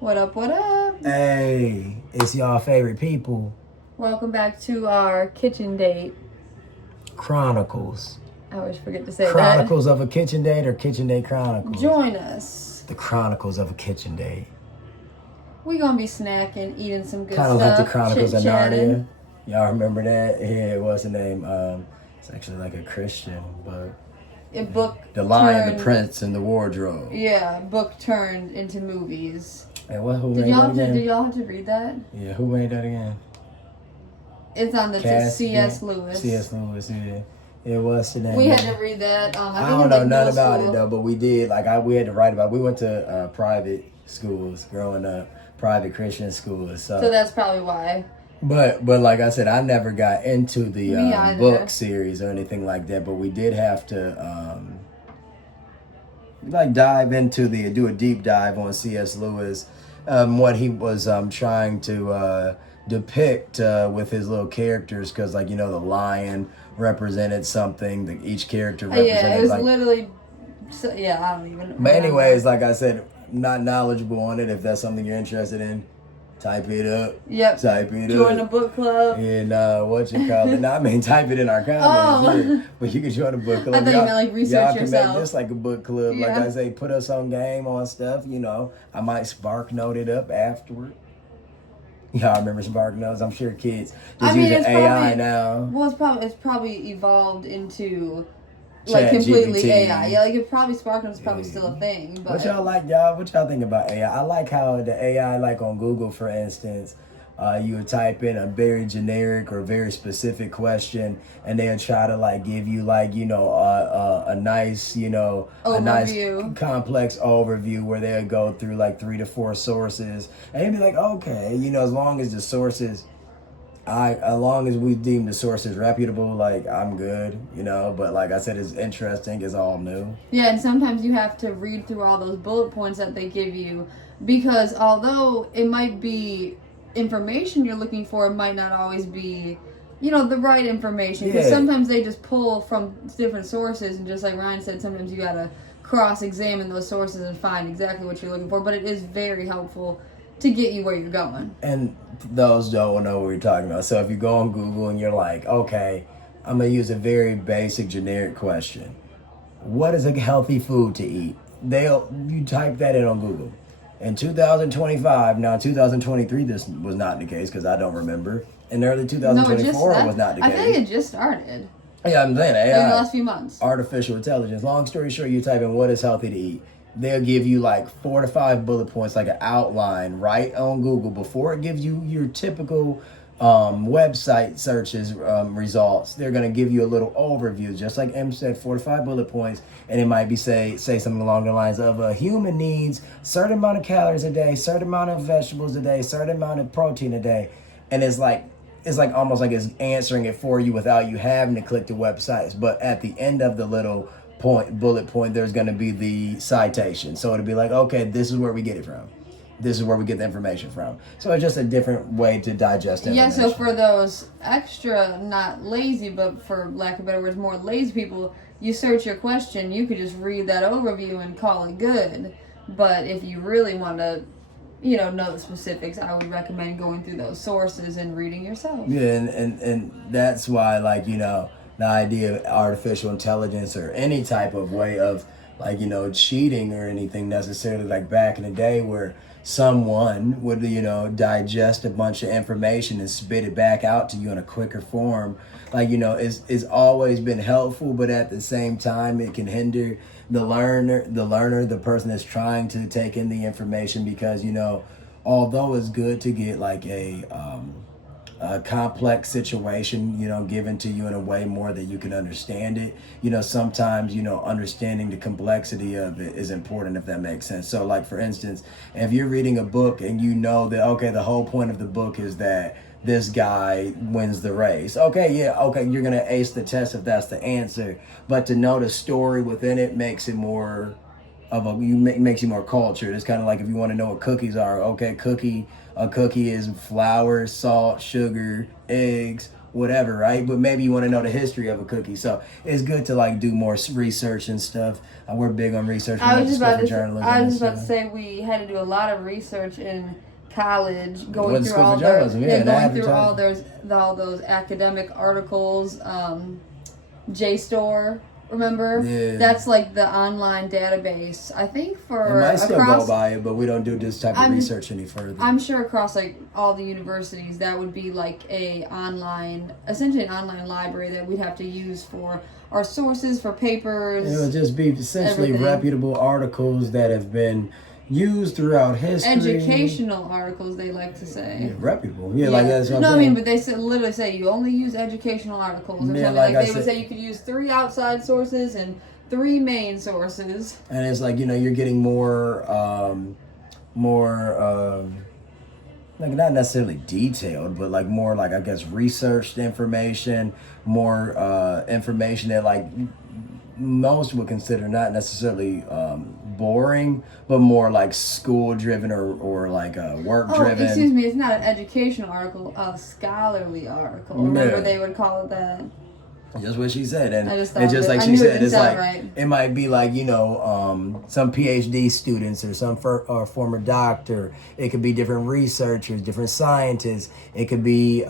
What up, what up? Hey, it's y'all favorite people. Welcome back to our kitchen date. Chronicles. I always forget to say Chronicles of a Kitchen Date or Kitchen Date Chronicles? Join us. The Chronicles of a Kitchen Date. We gonna be snacking, eating some good Kind of stuff. like the Chronicles of chit-chatting. Narnia. Y'all remember that? Yeah, what's the name? It's actually like a Christian book. A book The Lion, turned, the Prince, and the Wardrobe. Yeah, book turned into movies. And who Did made y'all that have to? again? Did y'all have to read that? Yeah, who made that again? It's on the C.S. Lewis. C.S. Lewis, yeah. It was the name. We had to read that. I don't know nothing about it though, but we did. We had to write about it. We went to private schools growing up, private Christian schools. So that's probably why. But like I said, I never got into the Me book series or anything like that. But we did have to dive into do a deep dive on C.S. Lewis, what he was trying to depict with his little characters, because the lion represented something. Each character represented. Yeah, it was literally. So, yeah, I don't even. But anyways, like I said, not knowledgeable on it. If that's something you're interested in, type it up. Yep. Type it Join up. the book club. And what you call it? No, I mean, type it in our comments. Yeah. But you can join the book club. I thought you meant research y'all can yourself. make this like a book club. Yeah. Like I say, put us on game on stuff. I might spark note it up afterward. Y'all remember Spark Notes? I'm sure kids just using AI now. Well, it's probably evolved into completely GPT. AI. Yeah, it's Spark Notes is probably still a thing. But What y'all think about AI? I like how the AI, on Google, for instance, you would type in a very generic or very specific question, and they'll try to give you a nice a nice complex overview where they'll go through 3 to 4 sources, and you'd be like, okay, as long as the sources. As long as we deem the sources reputable, I'm good, But like I said, it's interesting. It's all new. Yeah, and sometimes you have to read through all those bullet points that they give you, because although it might be information you're looking for, it might not always be, the right information. Because sometimes they just pull from different sources, and just like Ryan said, sometimes you gotta cross-examine those sources and find exactly what you're looking for. But it is very helpful to get you where you're going. And those don't know what we're talking about. So if you go on Google and you're like, okay, I'm going to use a very basic, generic question. What is a healthy food to eat? You type that in on Google. In 2025, now 2023, this was not the case because I don't remember. In early 2024, it was not the case. I think it just started. Yeah, I'm saying AI. In the last few months. Artificial intelligence. Long story short, you type in what is healthy to eat. They'll give you 4 to 5 bullet points, an outline right on Google before it gives you your typical website searches results. They're going to give you a little overview, just like M said, 4 to 5 bullet points, and it might be say something along the lines of a human needs certain amount of calories a day, certain amount of vegetables a day, certain amount of protein a day, and it's almost like it's answering it for you without you having to click the websites. But at the end of the little bullet point, there's going to be the citation. So it'll be okay, this is where we get it from. This is where we get the information from. So it's just a different way to digest information. Yeah, so for those extra, not lazy, but for lack of better words, more lazy people, you search your question, you could just read that overview and call it good. But if you really want to, know the specifics, I would recommend going through those sources and reading yourself. Yeah, and that's why, the idea of artificial intelligence or any type of way of cheating or anything necessarily, back in the day where someone would digest a bunch of information and spit it back out to you in a quicker form, it's always been helpful, but at the same time it can hinder the learner, the person that's trying to take in the information, because although it's good to get a complex situation, given to you in a way more that you can understand it. Sometimes, understanding the complexity of it is important, if that makes sense. So for instance, if you're reading a book and that, okay, the whole point of the book is that this guy wins the race. Okay, you're going to ace the test if that's the answer. But to know the story within it makes it more makes you more cultured. It's kind of like if you want to know what cookies are. Okay, a cookie is flour, salt, sugar, eggs, whatever, right? But maybe you want to know the history of a cookie. So it's good to like do more research and stuff. We're big on research. I was just about to say we had to do a lot of research in college, going through all those academic articles. JSTOR, remember? Yeah. That's like the online database. I think for it might still go by it, but we don't do this type of research any further. I'm sure across like all the universities that would be like essentially an online library that we'd have to use for our sources, for papers. It would just be essentially reputable articles that have been used throughout history. Educational articles, they like to say. Yeah, reputable. Yeah, like that's what I'm saying. I mean, but they literally say you only use educational articles. Or something. Like they would say you could use 3 outside sources and 3 main sources. And it's like, you're getting more, like not necessarily detailed, but like more like, I guess, researched information, more information that like most would consider not necessarily boring, but more like school driven or like work driven. Excuse me, it's not an educational article, a scholarly article. Remember they would call it that. Just what she said, and it's just like she said, it's like right. It might be like some PhD students or some or former doctor. It could be different researchers, different scientists. It could be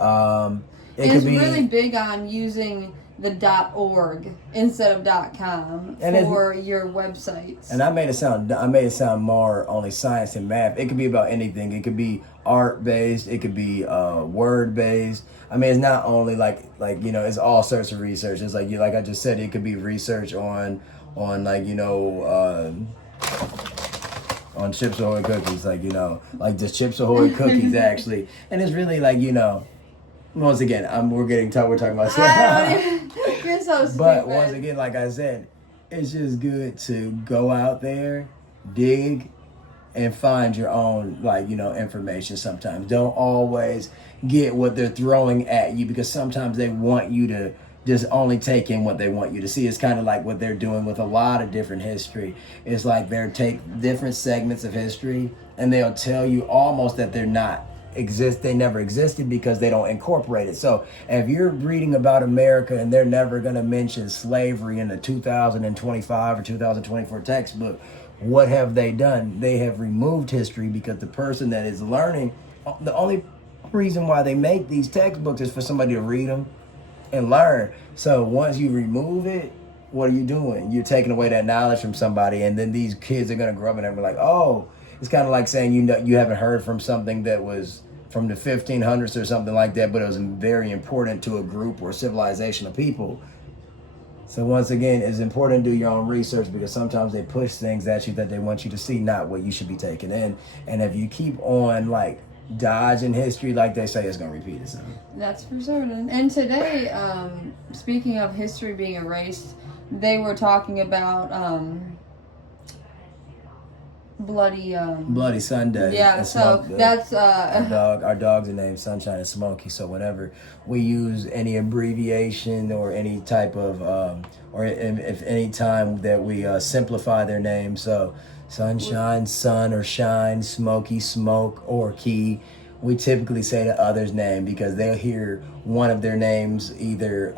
it's really big on using the .org instead of .com for your websites. And I made it sound more only science and math. It could be about anything. It could be art based. It could be word based. I mean, it's not only like it's all sorts of research. It's like I just said, it could be research on like on Chips Ahoy cookies, like just Chips Ahoy cookies actually. And it's really like once again, we're talking about You're so stupid. But once again, like I said, it's just good to go out there, dig, and find your own information. Sometimes don't always get what they're throwing at you, because sometimes they want you to just only take in what they want you to see. It's kind of like what they're doing with a lot of different history. It's like they'll take different segments of history and they'll tell you almost that they never existed because they don't incorporate it. So if you're reading about America and they're never going to mention slavery in the 2025 or 2024 textbook, what have they done? They have removed history, because the person that is learning, the only reason why they make these textbooks is for somebody to read them and learn. So once you remove it, what are you doing? You're taking away that knowledge from somebody, and then these kids are going to grow up and be like, oh, it's kind of like saying you haven't heard from something that was from the 1500s or something like that, but it was very important to a group or civilization of people. So once again, it's important to do your own research, because sometimes they push things at you that they want you to see, not what you should be taking in. And if you keep on like dodging history, like they say, it's going to repeat itself. That's for certain. And today, speaking of history being erased, they were talking about Bloody Sunday. Yeah, so that's our dogs are named Sunshine and Smokey. So whenever we use any abbreviation or any type of or if any time that we simplify their name, so Sunshine, Sun or Shine, Smokey, Smoke, or Key, we typically say the other's name, because they'll hear one of their names either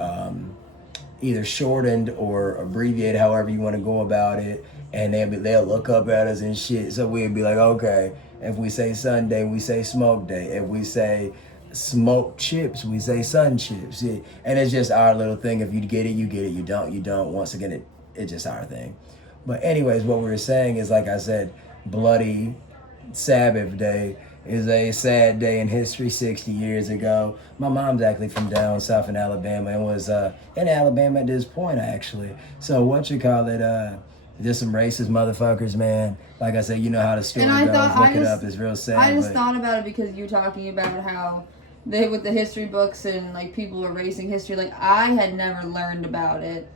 shortened or abbreviated, however you want to go about it. And they'll look up at us and shit. So we'd be like, okay, if we say Sunday, we say Smoke Day. If we say Smoke Chips, we say Sun Chips. Yeah. And it's just our little thing. If you get it, you get it. You don't, you don't. Once again, it's just our thing. But anyways, what we were saying is, like I said, Bloody Sabbath Day is a sad day in history 60 years ago. My mom's actually from down south in Alabama and was in Alabama at this point, actually. So just some racist motherfuckers, man. Like I said, you know how the story goes. Look it up. It's real sad. I just thought about it because you're talking about how they, with the history books and like people erasing history, like I had never learned about it.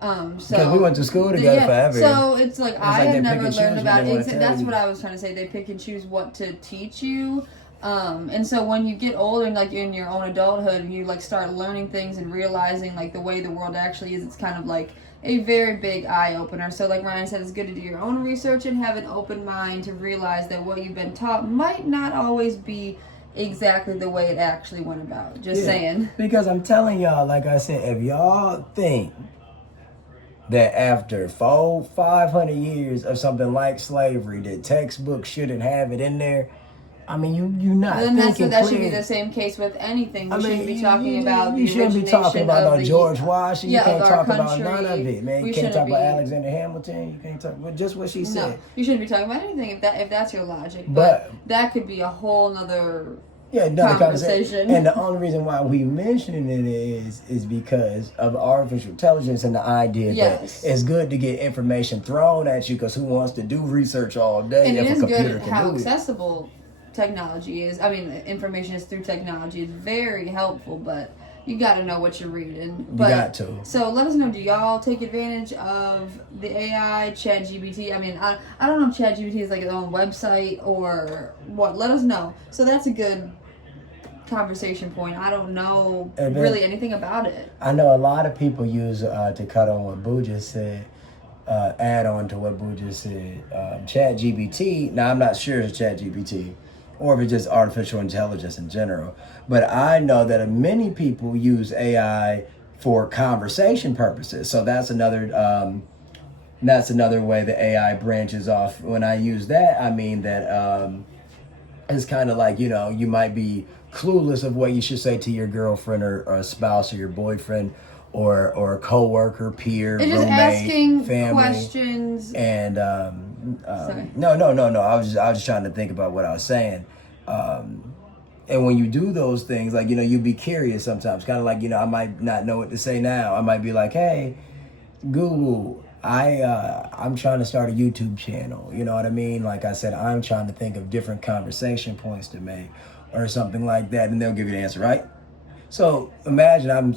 Because we went to school together forever. So it's like I had never learned about it. That's what I was trying to say. They pick and choose what to teach you. And so when you get older and like in your own adulthood and you like start learning things and realizing like the way the world actually is, it's kind of like a very big eye opener. So like Ryan said, it's good to do your own research and have an open mind to realize that what you've been taught might not always be exactly the way it actually went about. Just saying. Because I'm telling y'all, like I said, if y'all think that after 500 years of something like slavery, that textbooks shouldn't have it in there, I mean, you're not then thinking that clear. should be the same case with anything. We shouldn't be talking about the you shouldn't be talking about no George Washington. You can't talk about country. none of it, man. You can't talk about Alexander Hamilton. You can't talk about just what she said. No, you shouldn't be talking about anything if that's your logic. But that could be a whole nother conversation. And the only reason why we mentioning it is because of artificial intelligence and the idea that it's good to get information thrown at you, because who wants to do research all day? And it is good how accessible technology is. I mean, information is through technology. It's very helpful, but you got to know what you're reading. But, you got to. So let us know, do y'all take advantage of the AI, ChatGPT? I mean, I don't know if ChatGPT is like its own website or what. Let us know. So that's a good conversation point. I don't know really anything about it. I know a lot of people use, to cut on what Boo just said, add on to what Boo just said, ChatGPT. Now, I'm not sure it's ChatGPT, or if it's just artificial intelligence in general. But I know that many people use AI for conversation purposes. So that's another way the AI branches off. When I use that, I mean that it's kind of like, you might be clueless of what you should say to your girlfriend or a spouse or your boyfriend or a coworker, peer, it's roommate, just asking family, questions. And Sorry. No. I was just trying to think about what I was saying. And when you do those things, like, you be curious sometimes, kind of like, I might not know what to say now. I might be like, hey, Google, I'm trying to start a YouTube channel. You know what I mean? Like I said, I'm trying to think of different conversation points to make or something like that. And they'll give you the answer, right? So imagine I'm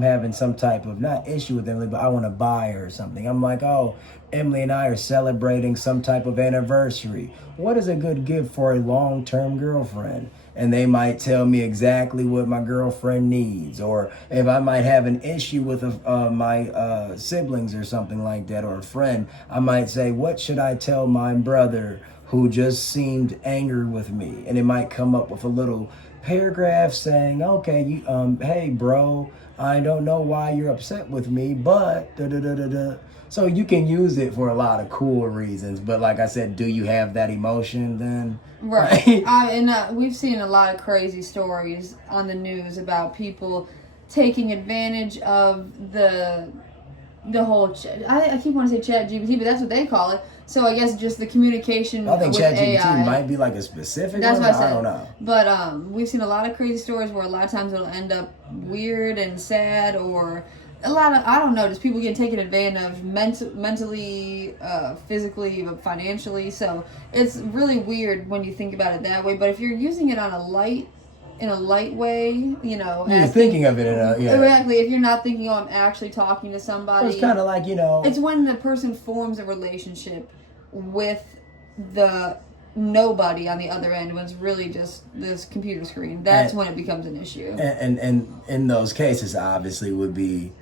having some type of, not issue with Emily, but I want to buy her something. I'm like, oh, Emily and I are celebrating some type of anniversary. What is a good gift for a long-term girlfriend? And they might tell me exactly what my girlfriend needs. Or if I might have an issue with my siblings or something like that, or a friend, I might say, what should I tell my brother who just seemed angry with me? And it might come up with a little paragraph saying, okay, hey bro, I don't know why you're upset with me, but da da da da da. So you can use it for a lot of cool reasons, but like I said, do you have that emotion then? Right. And we've seen a lot of crazy stories on the news about people taking advantage of the whole I keep wanting to say ChatGPT, but that's what they call it. So I guess just the communication with AI. I think ChatGPT might be like a specific that's one, what I said. I don't know. But we've seen a lot of crazy stories where a lot of times it'll end up weird and sad, or a lot of, I don't know, just people getting taken advantage of mentally, physically, financially. So it's really weird when you think about it that way. But if you're using it on in a light way, you're thinking of it in a, exactly. If you're not thinking, I'm actually talking to somebody. It's kind of like, it's when the person forms a relationship with the nobody on the other end, when it's really just this computer screen. That's when it becomes an issue. And in those cases, obviously, would be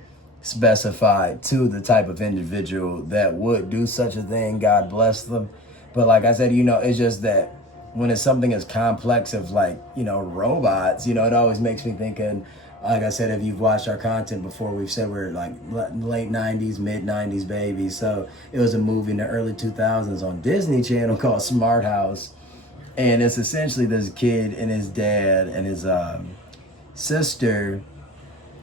specified to the type of individual that would do such a thing. God bless them. But like I said, it's just that when it's something as complex of like, robots, it always makes me think. And like I said, if you've watched our content before, we've said we're like late 90s, mid 90s babies. So it was a movie in the early 2000s on Disney Channel called Smart House. And it's essentially this kid and his dad and his sister.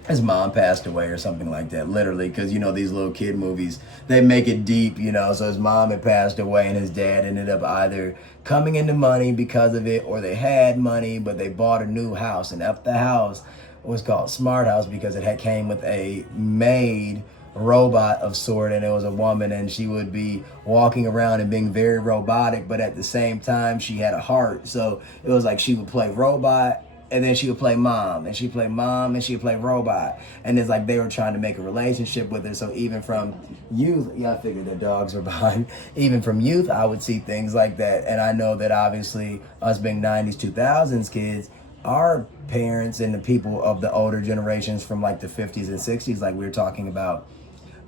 His mom passed away or something like that, literally, because, these little kid movies, they make it deep, so his mom had passed away and his dad ended up either coming into money because of it, or they had money, but they bought a new house. And the house was called Smart House because it had came with a maid robot of sort, and it was a woman, and she would be walking around and being very robotic, but at the same time, she had a heart. So it was like she would play robot, and then she would play mom, and she'd play mom, and she'd play robot. And it's like they were trying to make a relationship with her. So even from youth, I figured that dogs were behind. Even from youth, I would see things like that. And I know that obviously us being 90s, 2000s kids, our parents and the people of the older generations from like the 50s and 60s, like we were talking about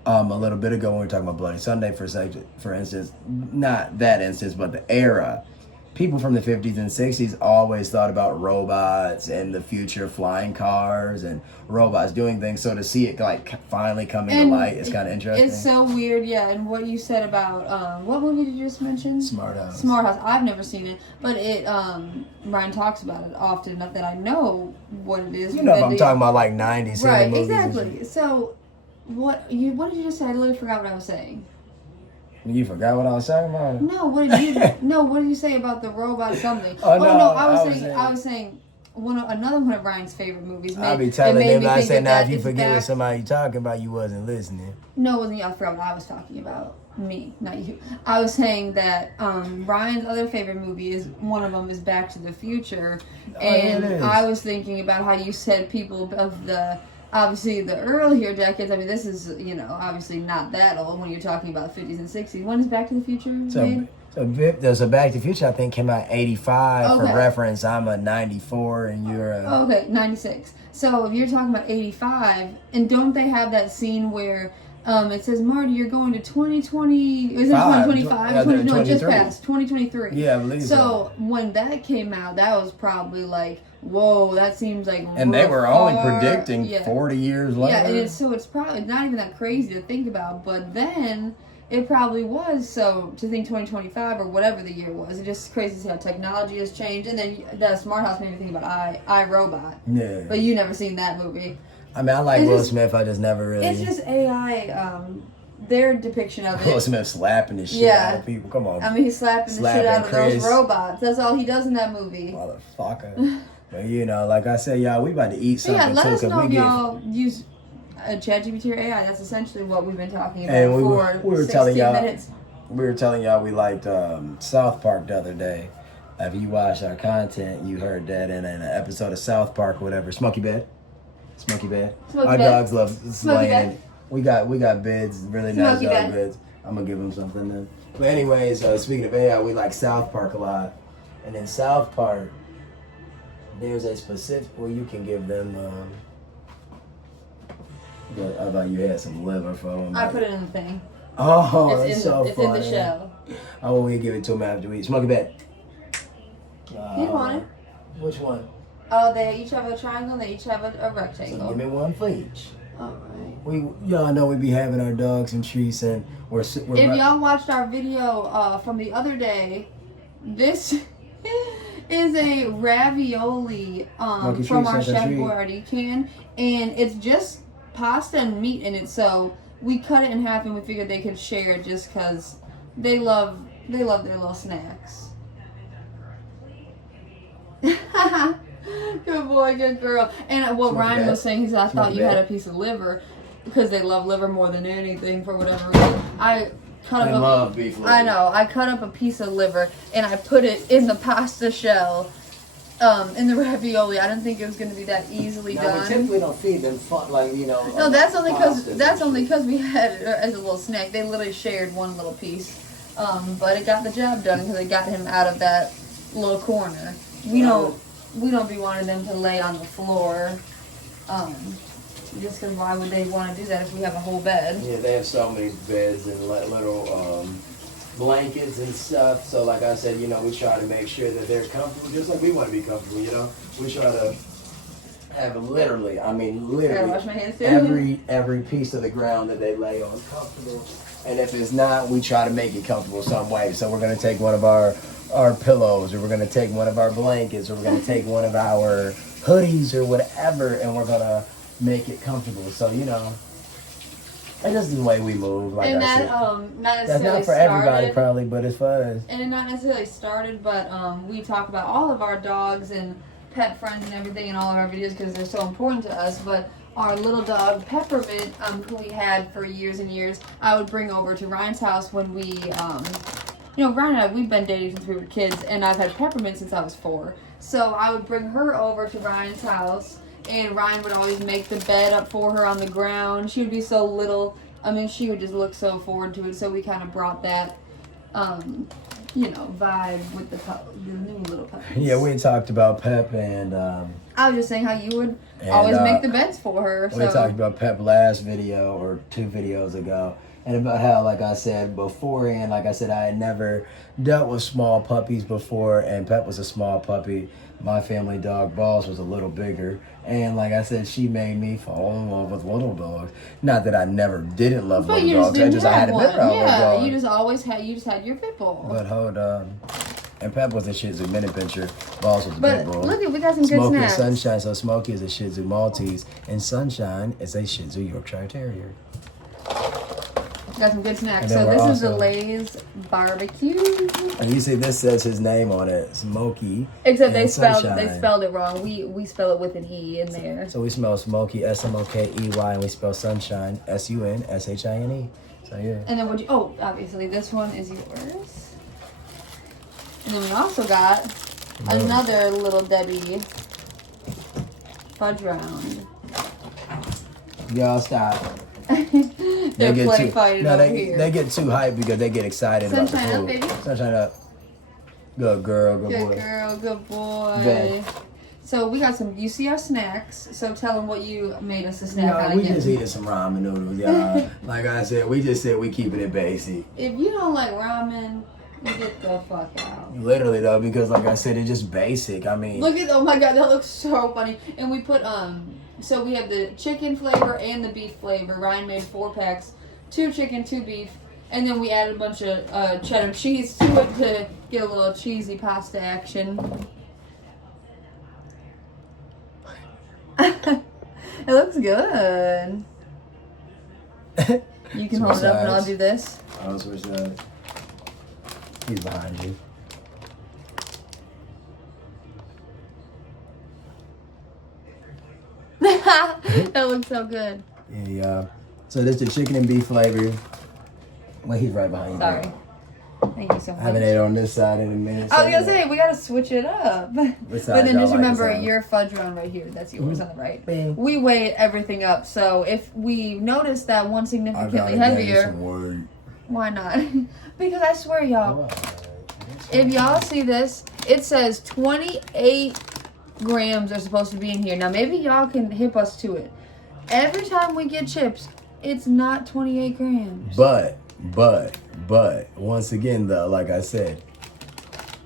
a little bit ago when we were talking about Bloody Sunday, for instance, not that instance, but the era. people from the 50s and 60s always thought about robots and the future flying cars and robots doing things. So to see it like finally coming to light is kind of interesting. It's so weird, yeah. And what you said about what movie did you just mention? Smart House. Smart House. I've never seen it, but it Ryan talks about it often enough that I know what it is. You know, if I'm talking about like 90s right? movies. Exactly. So what did you just say? I literally forgot what I was saying. You forgot what I was talking about? No, what did you say about the robot something? Oh, no, I was saying another one of Ryan's favorite movies. I'll be telling them, I say, now if you forget what somebody you talking about, you wasn't listening. No, it wasn't you. I forgot what I was talking about. Me, not you. I was saying that Ryan's other favorite movie is one of them is Back to the Future, and I was thinking about how you said people of the obviously the earlier decades. I mean, this is obviously not that old when you're talking about 50s and 60s. When is Back to the Future made? So Back to the Future, I think, came out 85. Okay. For reference, I'm a 94 and you're a... Okay, 96. So if you're talking about 85, and don't they have that scene where it says, Marty, you're going to 2020... Is it 2025? No, it just passed. 2023. Yeah, I believe so. So when that came out, that was probably like, whoa, that seems like... And they were only predicting 40 years later. Yeah, and it's probably not even that crazy to think about, but then... It probably was, so to think 2025 or whatever the year was, it's just crazy to see how technology has changed. And then that Smart House made me think about iRobot. Yeah. But you never seen that movie. I mean, I like Will Smith, I just never really... It's just AI, their depiction of it. Will Smith slapping the shit out of people, come on. I mean, he's slapping the shit out of those robots. That's all he does in that movie. Motherfucker. But like I said, y'all, we about to eat something too. Yeah, let us know if y'all use... ChatGPT or AI, that's essentially what we've been talking about and we were telling y'all, minutes. We were telling y'all we liked South Park the other day. If you watched our content, you heard that in an episode of South Park or whatever. Smokey Bed. Our dogs love slaying. We got beds, really nice dog beds. I'm going to give them something then. But anyways, speaking of AI, we like South Park a lot. And in South Park, there's a specific where you can give them... But I thought you had some liver for them. I put it in the thing. Oh, it's so funny. It's in the shell. I will give it to them after we eat. Smokey Bet. You want it? Which one? They each have a triangle and they each have a rectangle. So give me one for each. Alright. Y'all know we be having our dogs and treats and we're if y'all watched our video from the other day, this is a ravioli from our Chef Boyardee can, and it's just pasta and meat in it, so we cut it in half and we figured they could share just because they love their little snacks. Good boy, good girl. And what Ryan was saying is I thought you had a piece of liver because they love liver more than anything for whatever reason. I love beef liver. I know. I cut up a piece of liver and I put it in the pasta shell. In the ravioli, I didn't think it was going to be that easily done. We typically don't feed them No, that's only because we had it as a little snack. They literally shared one little piece, but it got the job done because it got him out of that little corner. We don't be wanting them to lay on the floor, just because why would they want to do that if we have a whole bed? Yeah, they have so many beds and little blankets and stuff. So like I said, we try to make sure that they're comfortable just like we want to be comfortable, We try to have literally every piece of the ground that they lay on comfortable. And if it's not, we try to make it comfortable some way. So we're going to take one of our pillows, or we're going to take one of our blankets, or we're going to take one of our hoodies or whatever, and we're going to make it comfortable. So, and this is the way we move, like and I said. Not necessarily that's not for everybody, probably, but it's for us. And it not necessarily started, but we talk about all of our dogs and pet friends and everything in all of our videos because they're so important to us. But our little dog, Peppermint, who we had for years and years, I would bring over to Ryan's house when we, Ryan and I, we've been dating since we were kids, and I've had Peppermint since I was 4. So I would bring her over to Ryan's house. And Ryan would always make the bed up for her on the ground. She would be so little. I mean, she would just look so forward to it. So we kind of brought that, vibe with the new little puppies. Yeah, we had talked about Pep and... I was just saying how you would always make the beds for her. We talked about Pep last video or 2 videos ago. and about how, like I said beforehand, like I said, I had never dealt with small puppies before, and Pep was a small puppy. My family dog, Boss, was a little bigger. And like I said, she made me fall in love with little dogs. Not that I never didn't love But little you dogs. just didn't I have had one. a little Yeah, dog. you just had your pit bull. But hold on. And Pep was a Shih Tzu mini pincher. Boss was a But pit bull. look, we got some good Smokey snacks. and Sunshine. So Smokey is a Shih Tzu Maltese, and Sunshine is a Shih Tzu Yorkshire Terrier. We got some good snacks. And then So we're this is the also- Lay's barbecue. And you see, this says his name on it, Smokey. Except and they Sunshine. spelled it wrong. We spell it with an E in there. So we smell Smokey, Smokey, and we spell Sunshine, Sunshine. So yeah. And then obviously this one is yours. And then we also got another Little Debbie fudge round. Y'all stop. They're get play too, fighting no, over they, here. they get too hyped because they get excited about the Sunshine up, food. baby. Sunshine up. Good girl, good Good boy. girl, good boy. Bed. So we got some. You see our snacks. So tell them what you made us a snack No, out we again. just eating some ramen noodles, y'all. Like I said, we just said we keeping it basic. If you don't like ramen, you get the fuck out. Literally though, because like I said, it's just basic. I mean, Look at, oh my god, that looks so funny. And we put so we have the chicken flavor and the beef flavor. Ryan made 4 packs, 2 chicken, 2 beef, and then we added a bunch of cheddar cheese to it to get a little cheesy pasta action. It looks good. You can hold it up and I'll do this. I'll switch that. He's behind you. That looks so good. Yeah. So this is the chicken and beef flavor. Wait, he's right behind you. Sorry. Thank you so much. I haven't ate on this side in a minute. I was gonna say we gotta switch it up, but side then y'all just like remember this side? your fudge round right here. That's yours on the right. Bing. We weigh everything up, so if we notice that one significantly heavier, why not? Because I swear, y'all, if y'all see this, it says 28 grams are supposed to be in here. Now maybe y'all can hip us to it. Every time we get chips, it's not 28 grams. But once again though, like I said,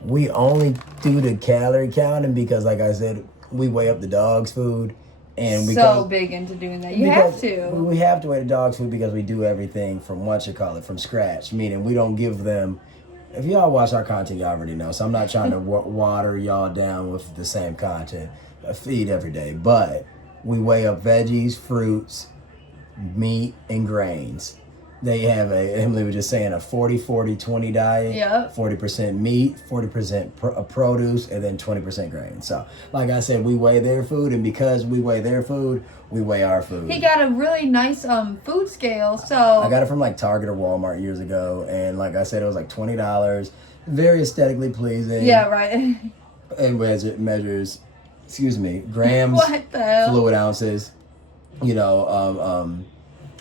we only do the calorie counting because like I said, we weigh up the dog's food and So big into doing that. You have to. We have to weigh the dog's food because we do everything from scratch, meaning we don't give them. If y'all watch our content, y'all already know. So I'm not trying to water y'all down with the same content. I feed every day, but we weigh up veggies, fruits, meat, and grains. They have Emily was just saying, a 40-40-20 diet. Yep. 40% meat, 40% produce, and then 20% grain. So, like I said, we weigh their food, and because we weigh their food, we weigh our food. He got a really nice food scale, so I got it from like Target or Walmart years ago, and like I said, it was like $20. Very aesthetically pleasing. yeah, right. It measures, grams, What the hell? fluid ounces,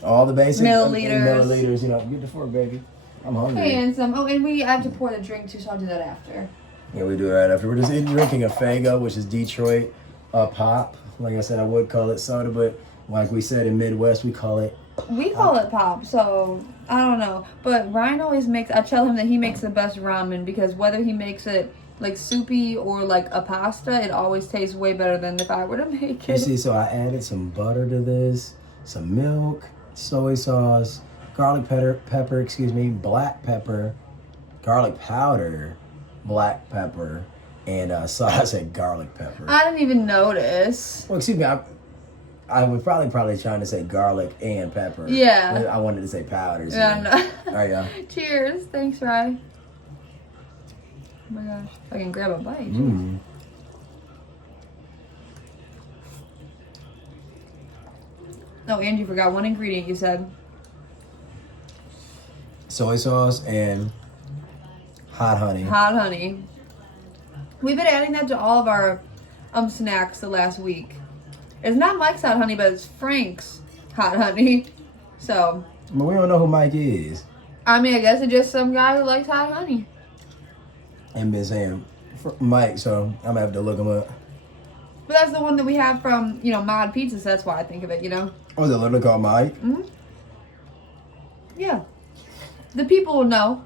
all the basic Milliliters. Get the fork, baby. I'm hungry. And some. Oh, and we have to pour the drink too, so I'll do that after. Yeah, we do it right after. We're just drinking a Fago, which is Detroit pop. Like I said, I would call it soda, but like we said in Midwest, we call it. We call it pop, so I don't know. But Ryan always makes. I tell him that he makes the best ramen because whether he makes it like soupy or like a pasta, it always tastes way better than if I were to make You it. see, so I added some butter to this, some milk, soy sauce, garlic pepper, black pepper, garlic powder, black pepper, and sauce and garlic pepper. I didn't even notice. Well, excuse me, I was probably trying to say garlic and pepper. Yeah. But I wanted to say powders. Yeah, no. All right, y'all. Cheers. Thanks, Ryan. Oh my gosh. If I can grab a bite. Mm. Oh, and you forgot one ingredient you said. Soy sauce and hot honey. Hot honey. We've been adding that to all of our snacks the last week. It's not Mike's hot honey, but it's Frank's hot honey. So, But we don't know who Mike is. I mean, I guess it's just some guy who likes hot honey. And been saying Mike, so I'm gonna have to look him up. But that's the one that we have from, Mod Pizzas. That's why I think of it, Oh, is it literally called Mike? Mm-hmm. Yeah. The people will know.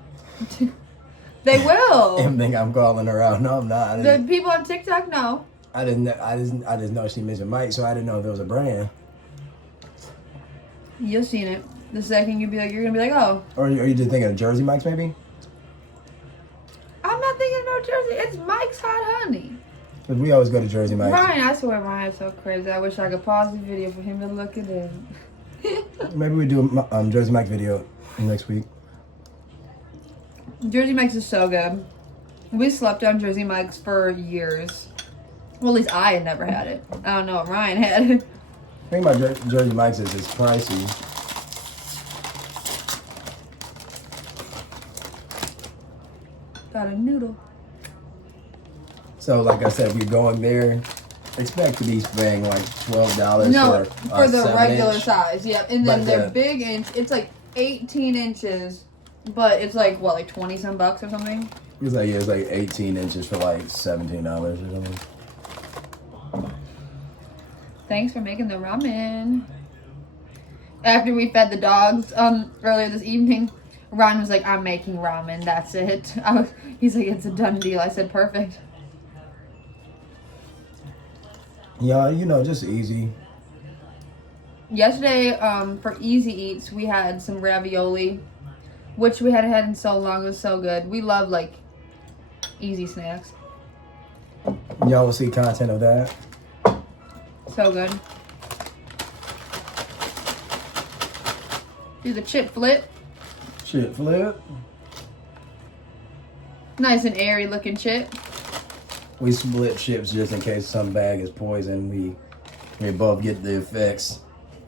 They will. You think I'm calling her out? No, I'm not. The people on TikTok know. I just know she mentioned Mike, so I didn't know if it was a brand. You'll see it. The second you're gonna be like, oh. Or are you just thinking of Jersey Mike's maybe? I'm not thinking of no Jersey. It's Mike's Hot Honey. Because we always go to Jersey Mike's. Ryan, I swear Ryan's so crazy. I wish I could pause the video for him to look at it. Maybe we do a Jersey Mike video next week. Jersey Mike's is so good. We slept on Jersey Mike's for years. Well, at least I had never had it. I don't know if Ryan had it. The thing about Jersey Mike's is it's pricey. Got a noodle. So, like I said, if you're going there, expect to be paying like $12 No, for the 7 regular inch. size. Yep. And then But their the- big inch, it's like 18 inches, but it's like, what, like 20 some bucks or something? It's like 18 inches for like $17 or something. Thanks for making the ramen. After we fed the dogs earlier this evening, Ryan was like, I'm making ramen, that's it. He's like, it's a done deal. I said, perfect. Yeah, just easy. Yesterday, for Easy Eats, we had some ravioli, which we hadn't had in so long. It was so good. We love, like, easy snacks. Y'all will see content of that. So good. Do the chip flip. Chip flip. Nice and airy looking chip. We split chips just in case some bag is poison. We both get the effects.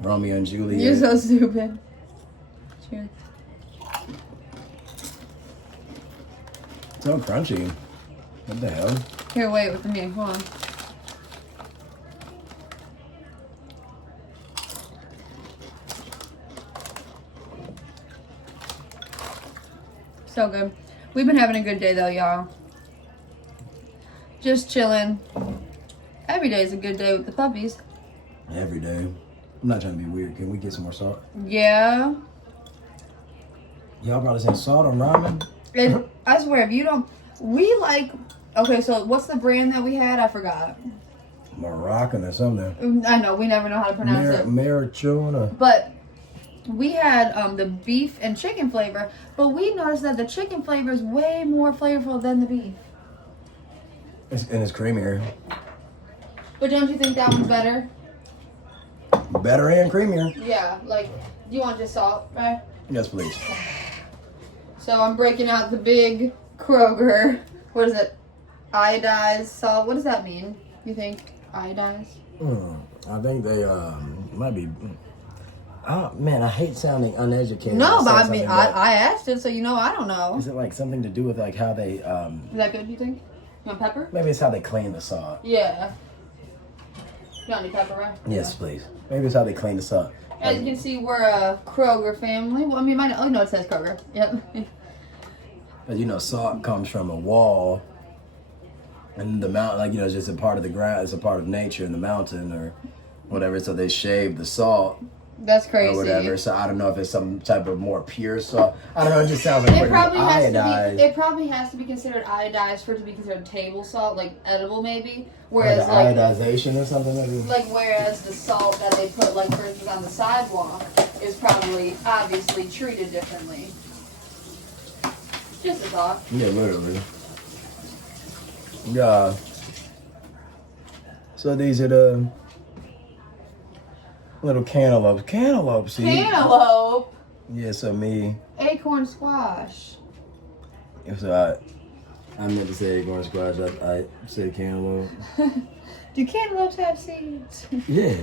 Romeo and Juliet. You're so stupid. Cheers. So crunchy. What the hell? Here, wait with me. Hold on. So good. We've been having a good day though, y'all. Just chilling. Every day is a good day with the puppies. Every day. I'm not trying to be weird. Can we get some more salt? Yeah. Y'all probably saying salt on ramen? I swear, if you don't... We like... Okay, so what's the brand that we had? I forgot. Moroccan or something. I know, we never know how to pronounce it. Marichona. But we had the beef and chicken flavor, but we noticed that the chicken flavor is way more flavorful than the beef. And it's creamier. But don't you think that one's better? Better and creamier. Yeah, like, you want just salt, right? Yes, please. So I'm breaking out the big Kroger, what is it, iodized salt. What does that mean, you think, iodized? I think they might be... Oh, man, I hate sounding uneducated. No, but I Something mean, that- I asked it, so you know I don't know. Is it like something to do with like how they... Is that good, you think? You want pepper? Maybe it's how they clean the salt. Yeah. You want any pepper, right? Yes, please. Maybe it's how they clean the salt. As you can see, we're a Kroger family. Well, I mean, oh no, it says Kroger. Yep. But salt comes from a wall, and the mountain, like it's just a part of the ground. It's a part of nature in the mountain or whatever. So they shave the salt That's crazy. or whatever. So I don't know if it's some type of more pure salt. I don't know. It just sounds like It pretty probably has iodized. to be. It probably has to be considered iodized for it to be considered table salt, like edible maybe. Whereas like iodization or something like that. whereas the salt that they put, like for instance, on the sidewalk is probably obviously treated differently. Just a thought. Yeah, literally. Yeah. So these are the little cantaloupe. Cantaloupe seeds. Cantaloupe. Yeah, so me. Acorn squash. So I meant to say acorn squash. I said cantaloupe. Do cantaloupes have seeds? Yeah.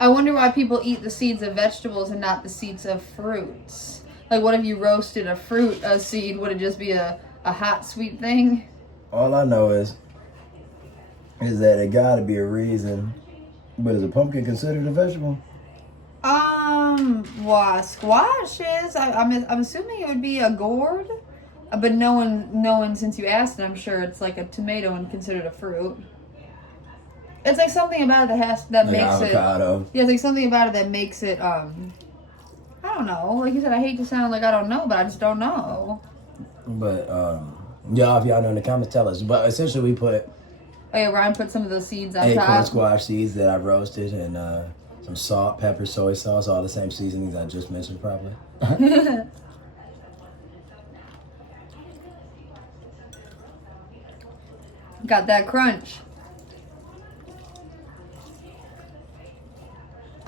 I wonder why people eat the seeds of vegetables and not the seeds of fruits. Like, what if you roasted a seed? Would it just be a hot, sweet thing? All I know is that it gotta be a reason. But is a pumpkin considered a vegetable? Well, squash is. I'm assuming it would be a gourd. But no one, since you asked, and I'm sure it's like a tomato and considered a fruit. It's like something about it that Like makes avocado. it. Yeah, it's like something about it that makes it. I don't know. Like you said, I hate to sound like I don't know, but I just don't know. But y'all, if y'all know in the comments, tell us. But essentially, we put Oh yeah, Ryan put some of those seeds on acorn top. squash seeds that I roasted, and some salt, pepper, soy sauce, all the same seasonings I just mentioned, probably. Got that crunch.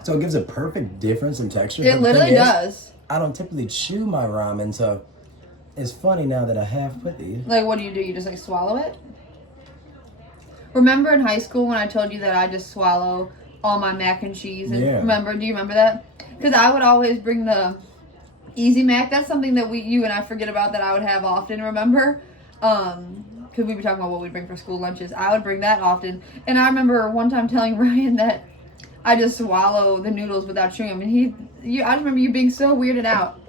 So it gives a perfect difference in texture. It literally does. I don't typically chew my ramen, so it's funny now that I have put these. Like, what do? You just like swallow it? Remember in high school when I told you that I just swallow all my mac and cheese? And Yeah. Do you remember that? Because I would always bring the Easy Mac. That's something that you and I forget about that I would have often, remember? Because we'd be talking about what we'd bring for school lunches. I would bring that often. And I remember one time telling Ryan that I just swallow the noodles without chewing them. And I just remember you being so weirded out.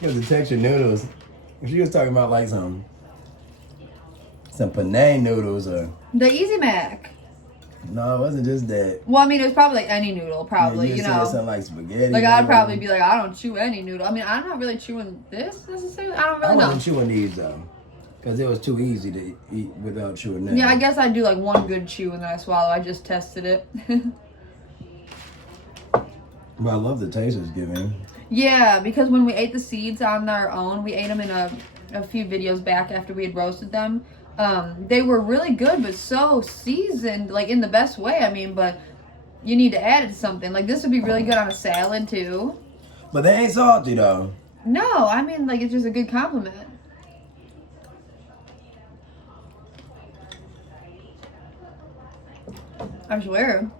Because the textured noodles, if she was talking about like some Penang noodles or... The Easy Mac. No, it wasn't just that. Well, I mean, it was probably like any noodle, probably, you know. said something like spaghetti. Like, I'd probably be like, I don't chew any noodle. I mean, I'm not really chewing this necessarily. I don't really know. I wasn't chewing these though, because it was too easy to eat without chewing them. Yeah, I guess I do like one good chew and then I swallow. I just tested it. But I love the taste it's giving. Yeah, because when we ate the seeds on their own, we ate them in a few videos back after we had roasted them. They were really good, but so seasoned, like in the best way. I mean, but you need to add it to something. Like this would be really good on a salad too. But they ain't salty though. No, I mean, like it's just a good compliment. I swear.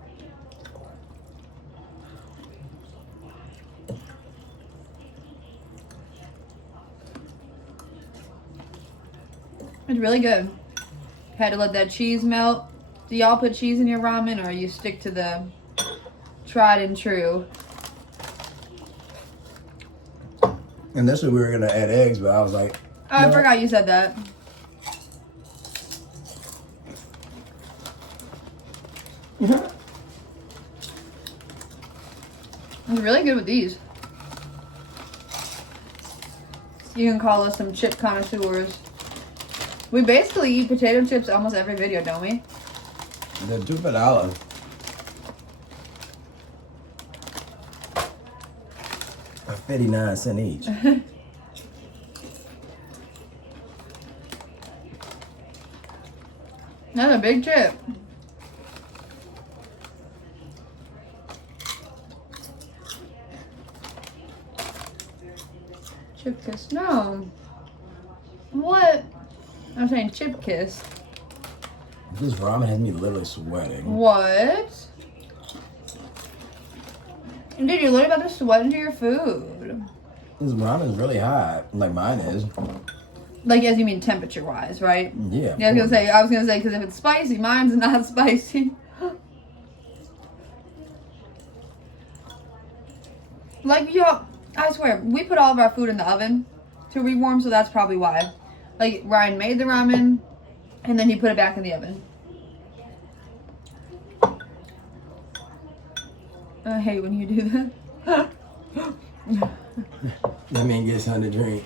It's really good. Had to let that cheese melt. Do y'all put cheese in your ramen or you stick to the tried and true? Initially we were gonna add eggs, but I was like, Oh, I forgot you said that. It's really good with these. You can call us some chip connoisseurs. We basically eat potato chips almost every video, don't we? they're $2 for $1. Or 59 cents each. That's a big chip. Chip kiss. No. What? I'm saying chip kiss. This ramen has me literally sweating. What? Dude, you're literally about to sweat into your food. This ramen is really hot, like mine is. Like, as you mean temperature-wise, right? Yeah. Yeah, I was gonna say, because if it's spicy, mine's not spicy. Like, yo, I swear, we put all of our food in the oven to rewarm, so that's probably why. Like, Ryan made the ramen, and then he put it back in the oven. I hate when you do that. That man gets something to drink.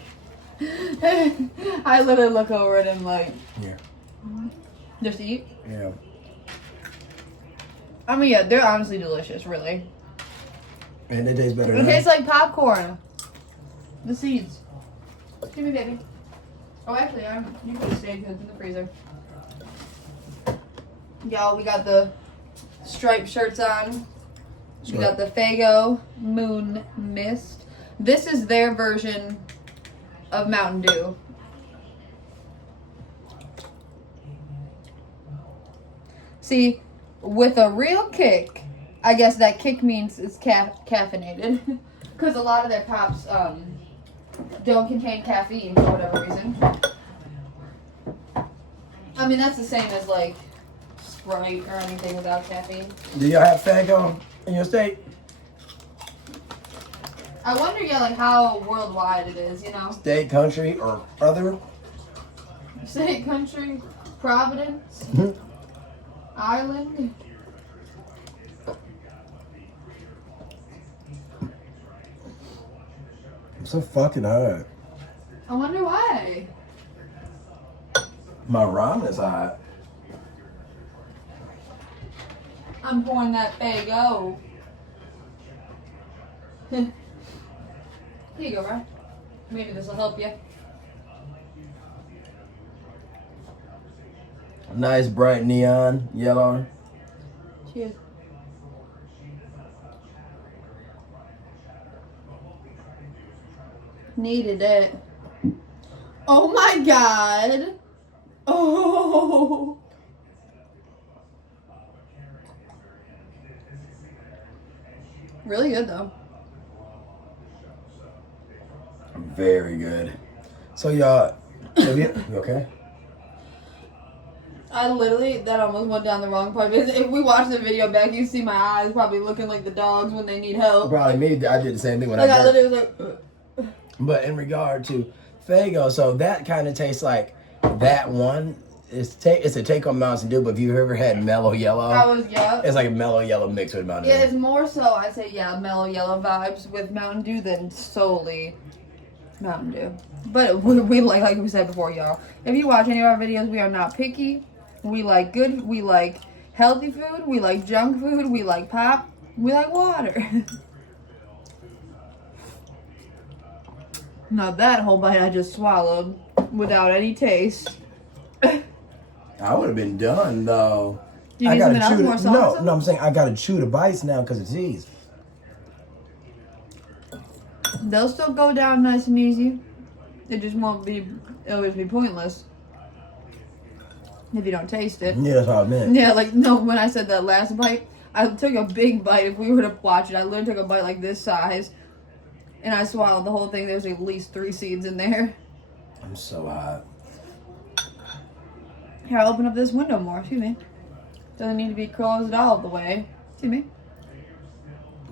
I literally look over at him like, Yeah. just eat. Yeah. I mean, yeah, they're honestly delicious, really. And they taste better It than tastes like popcorn. The seeds. Give me, baby. Oh, actually, you could have stayed good in the freezer. Y'all, we got the striped shirts on. We got the Faygo Moon Mist. This is their version of Mountain Dew. See, with a real kick, I guess that kick means it's caffeinated. Because a lot of their pops don't contain caffeine for whatever reason. I mean, that's the same as like Sprite or anything without caffeine. Do y'all have Faygo in your state? I wonder, yeah, like how worldwide it is, you know? State, country, or other? State, country, Providence, Island. I'm so fucking hot. I wonder why. My ramen is hot. I'm pouring that Faygo. Here you go, bro. Maybe this will help you. Nice bright neon yellow. Cheers. Needed it. Oh my god. Oh. Really good though. Very good. So y'all, you okay? I literally, that almost went down the wrong part. Because if we watch the video back, you see my eyes probably looking like the dogs when they need help. Probably me. I did the same thing when Like I burped. literally was like. But in regard to Faygo, so that kind of tastes like that one. It's a take on Mountain Dew, but if you've ever had mellow yellow, it's like a mellow yellow mixed with Mountain Dew. Yeah, it's more so, I'd say, mellow yellow vibes with Mountain Dew than solely Mountain Dew. But we like we said before, y'all, if you watch any of our videos, we are not picky. We like good, we like healthy food, we like junk food, we like pop, we like water. Now that whole bite I just swallowed without any taste. I would have been done though. Do you need something else, more sauce? No, I'm saying I gotta chew the bites now because it's easy. They'll still go down nice and easy. It just won't be, it'll just be pointless if you don't taste it. Yeah, that's what I meant. Yeah, like, no, when I said that last bite, I took a big bite. If we were to watch it, I literally took a bite like this size, and I swallowed the whole thing. There's at least 3 seeds in there. I'm so hot. Here, I'll open up this window more. Excuse me. Doesn't need to be closed all the way. Excuse me.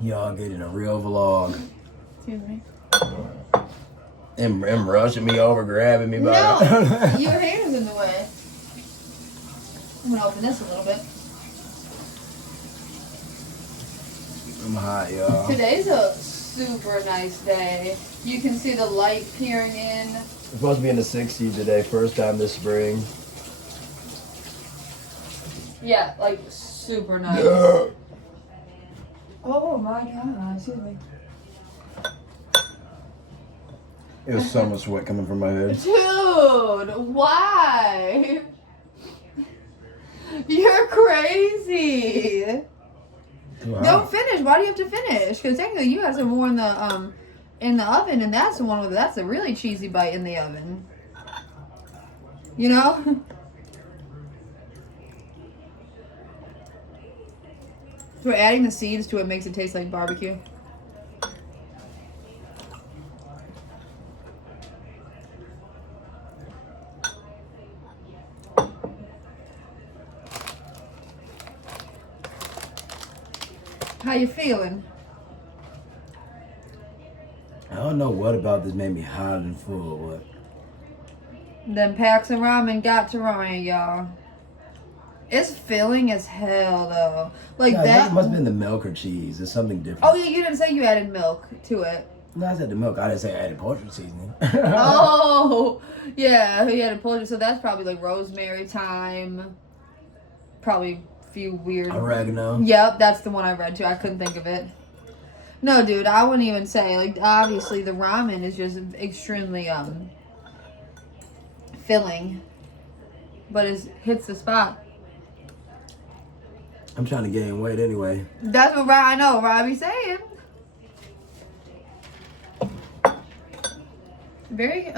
Y'all getting a real vlog. Excuse me. And rushing me over, grabbing me by No! Your hand is in the way. I'm gonna open this a little bit. I'm hot, y'all. Today's a super nice day. You can see the light peering in. It's supposed to be in the 60s today, first time this spring. Yeah, like super nice. Oh my god, excuse me. It was so much sweat coming from my head. Dude, why? You're crazy. Wow. Don't finish. Why do you have to finish? Because technically you have some more in the oven, and that's the one with that's a really cheesy bite in the oven. You know? So adding the seeds to it makes it taste like barbecue. How you feeling? I don't know what about this made me hot and full. What? Them packs of ramen got to Ryan, y'all. It's filling as hell, though. Like No, that. It must have been the milk or cheese. It's something different. Oh, yeah, you didn't say you added milk to it. No, I said the milk. I didn't say I added poultry seasoning. Oh, yeah, he had a poultry. So that's probably like rosemary, thyme. Probably a few weird. Oregano. Yep, that's the one I read too. I couldn't think of it. No, dude, I wouldn't even say. Like, obviously, the ramen is just extremely filling, but it hits the spot. I'm trying to gain weight anyway. That's what I know. Robbie's saying. Very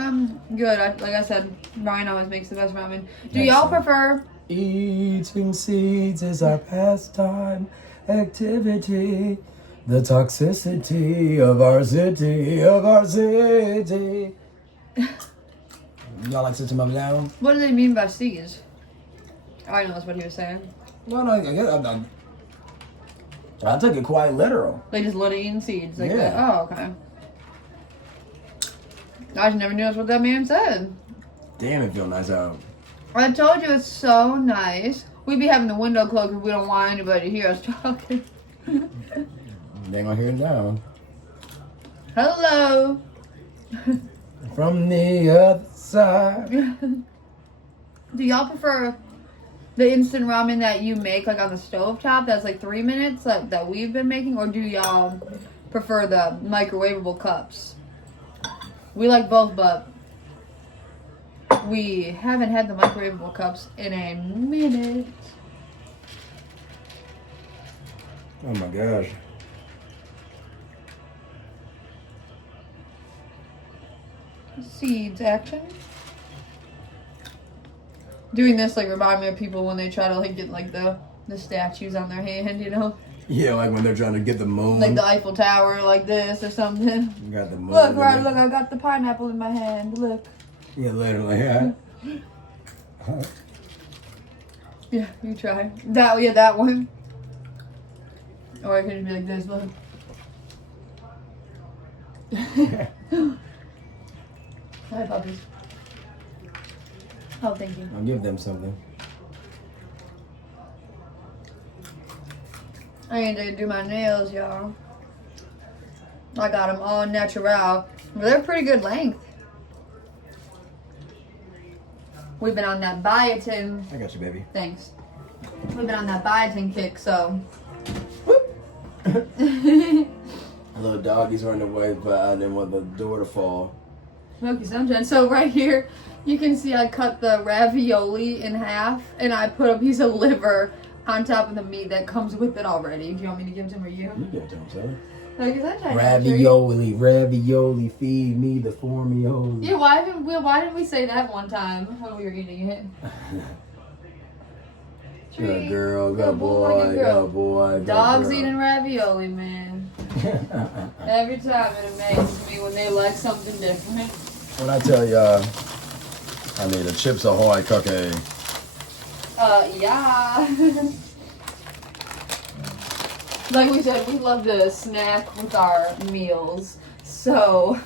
good. Like I said, Ryan always makes the best ramen. Do y'all prefer? Eating seeds is our pastime activity. The toxicity of our city, Y'all like sit them down? What do they mean by seeds? I know that's what he was saying. No, I guess I took it quite literal. They just literally eating seeds like Yeah. that. Oh, okay. I just never knew that's what that man said. Damn, it feel nice out. I told you it's so nice. We be having the window closed because we don't want anybody to hear us talking. They ain't gonna hear it now. Hello. From the other side. Do y'all prefer the instant ramen that you make like on the stovetop that's like 3 minutes that we've been making, or do y'all prefer the microwavable cups? We like both, but we haven't had the microwavable cups in a minute. Oh my gosh. Seeds action. Doing this like remind me of people when they try to like get like the statues on their hand, you know? Yeah, like when they're trying to get the moon. Like the Eiffel Tower like this or something. You got the moon. Look, right, look, I got the pineapple in my hand. Look. Yeah, literally, yeah. Yeah, you try. That one. Or I could just be like this, look. Hi, puppies. Oh, thank you. I'll give them something. I ain't to do my nails, y'all. I got them all natural. But they're pretty good length. We've been on that biotin. I got you, baby. Thanks. We've been on that biotin kick, so. Little doggies running away, but I didn't want the door to fall. Smoky sunshine. So right here, you can see I cut the ravioli in half, and I put a piece of liver on top of the meat that comes with it already. Do you want me to give it to him or you? You give it to him, son. Like, is that Ravioli, feed me the formioli. Yeah, why didn't we say that one time when we were eating it? Good girl, good boy, good boy. Dogs eating ravioli, man. Every time it amazes me when they like something different. When I tell y'all, I need a Chips Ahoy cookie. Yeah. Like we said, we love to snack with our meals, so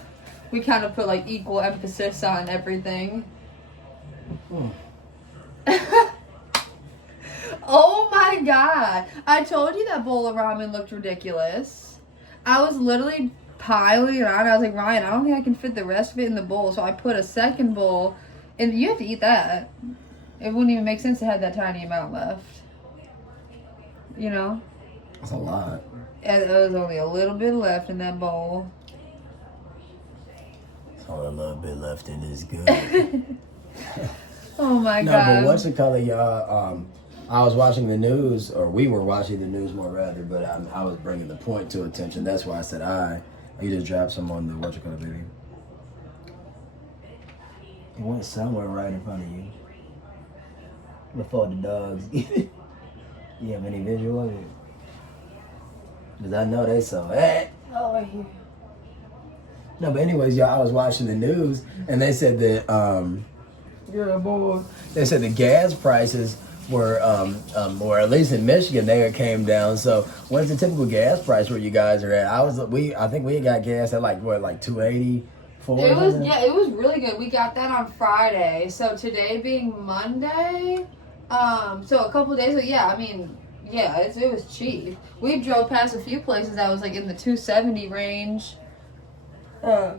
we kind of put like equal emphasis on everything. Oh my god! I told you that bowl of ramen looked ridiculous. I was literally piling it on. I was like, Ryan, I don't think I can fit the rest of it in the bowl, so I put a second bowl, and you have to eat that. It wouldn't even make sense to have that tiny amount left. You know? That's a lot. And there was only a little bit left in that bowl. Only a little bit left and it's good. Oh my no, god. but what's the color, y'all? I was watching the news, or we were watching the news more rather, but I was bringing the point to attention. That's why I said you just dropped some on the whatchacolor, baby. It went somewhere right in front of you. Before the dogs. You have any visual of it? Because I know they saw it. Oh, right here. No, but anyways, y'all, I was watching the news, and they said that, yeah, boy. They said the gas prices were, or at least in Michigan, they came down. So, what's the typical gas price where you guys are at? I think we got gas at like $2.80. It was really good. We got that on Friday. So today being Monday, so a couple days ago, it was cheap. We drove past a few places that was like in the $2.70 range. No,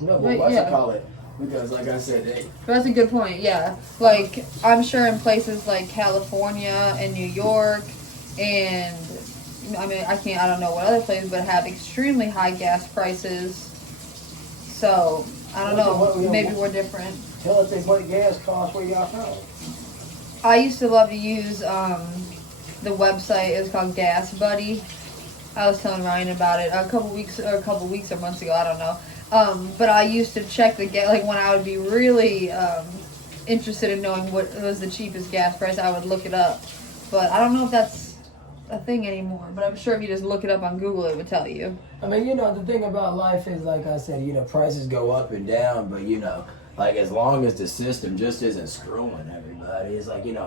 but what's it call it? Because like I said, That's a good point, yeah. Like, I'm sure in places like California and New York and, I don't know what other places, but have extremely high gas prices. So, I don't know, maybe we're different. Tell us what gas costs where y'all from. I used to love to use the website. It was called Gas Buddy. I was telling Ryan about it a couple weeks or months ago. I don't know. But I used to check the gas, like when I would be really interested in knowing what was the cheapest gas price, I would look it up. But I don't know if that's a thing anymore. But I'm sure if you just look it up on Google, it would tell you. I mean, the thing about life is, like I said, prices go up and down, but, like as long as the system just isn't screwing everybody, it's like, you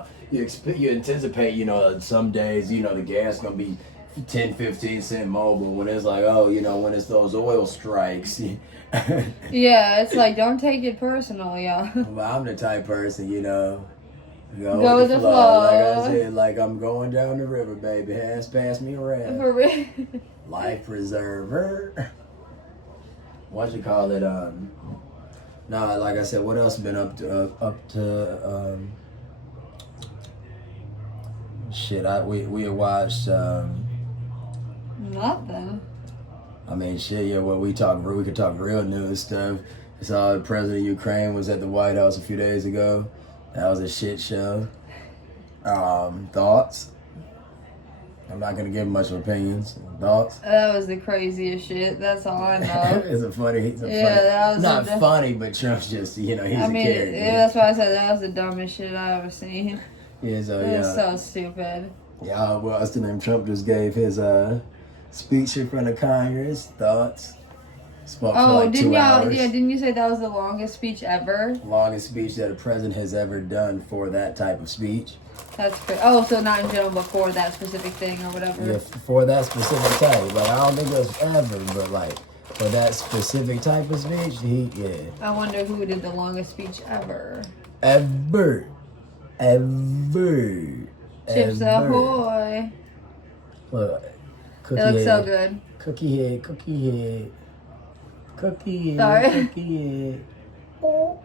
anticipate, some days, the gas going to be 10-15 cent more, but when it's like, when it's those oil strikes. Yeah, it's like, don't take it personal, y'all. But I'm the type person, go with the flow. Like I said, like I'm going down the river, baby. Pass me around. For real. Life preserver. what you call it? No, like I said, what else been up to? Shit, we had watched. Nothing. I mean, shit, yeah. Well, we could talk real news stuff. I saw the president of Ukraine was at the White House a few days ago. That was a shit show. Thoughts? I'm not gonna give much opinions. Thoughts? That was the craziest shit. That's all I know. That was not funny, but Trump's just, he's a character. Yeah, that's why I said that was the dumbest shit I ever seen. Yeah, so It was so stupid. Yeah, well, what's the name? Trump just gave his speech in front of Congress. Thoughts? Spoke for like 2 hours. Yeah, didn't you say that was the longest speech ever? Longest speech that a president has ever done for that type of speech. That's great. Oh, so not in general, but for that specific thing or whatever. Yeah, for that specific type. Like, I don't think it was ever, but like for that specific type of speech, I wonder who did the longest speech ever. Ever. Chips Ahoy. Look, cookie It looks head. so good. Cookie head. Sorry. Cookie head. Oh.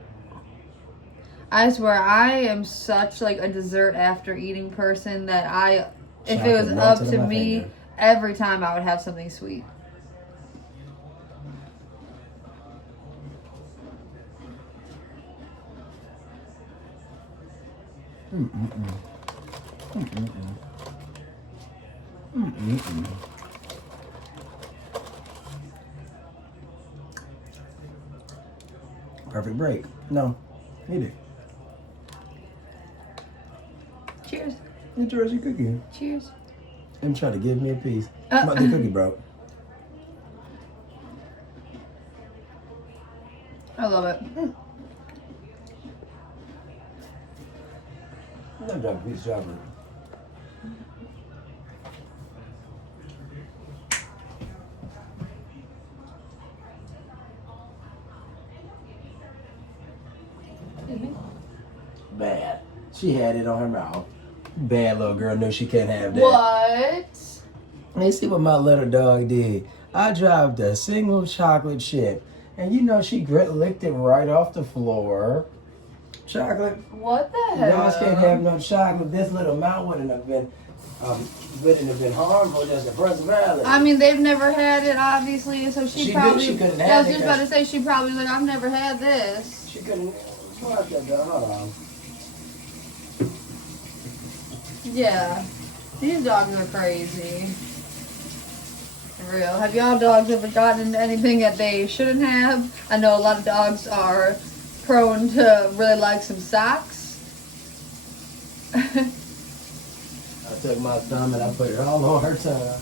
I swear, I am such like a dessert after eating person that if it was up to me, every time I would have something sweet. Perfect break. No, neither. Cheers. Interesting cookie. Cheers. I'm trying to give me a piece. How about the cookie, bro? I love it. Let me drop a piece of chocolate. Bad. She had it on her mouth. Bad little girl knew she couldn't have that. What? You see what my little dog did? I dropped a single chocolate chip. And she licked it right off the floor. Chocolate. What the hell? Y'all can't have no chocolate. This little mouth wouldn't have been harmful just the personality. I mean, they've never had it, obviously, so she probably. She couldn't have it. I was just about to say she probably like, I've never had this. She couldn't. What the dog? Hold on. Yeah, these dogs are crazy. For real. Have y'all dogs ever gotten into anything that they shouldn't have? I know a lot of dogs are prone to really like some socks. I took my thumb and I put it all on her tongue.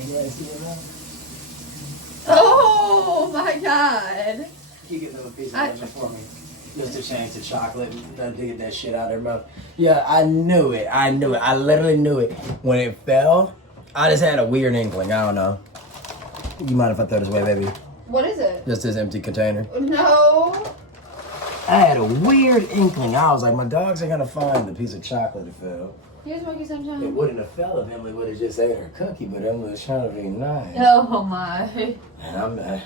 Anybody see it now? Oh my god. You get them a piece of lunch for me. Just to change the chocolate and to get that shit out of their mouth. Yeah, I knew it. I literally knew it. When it fell, I just had a weird inkling. I don't know. You mind if I throw this away, baby? What is it? Just this empty container. No. I had a weird inkling. I was like, my dogs ain't gonna find the piece of chocolate that fell. Here's Monkey Sunshine. It wouldn't have fell if Emily would have just ate her cookie, but Emily was trying to be nice. Oh my. And I'm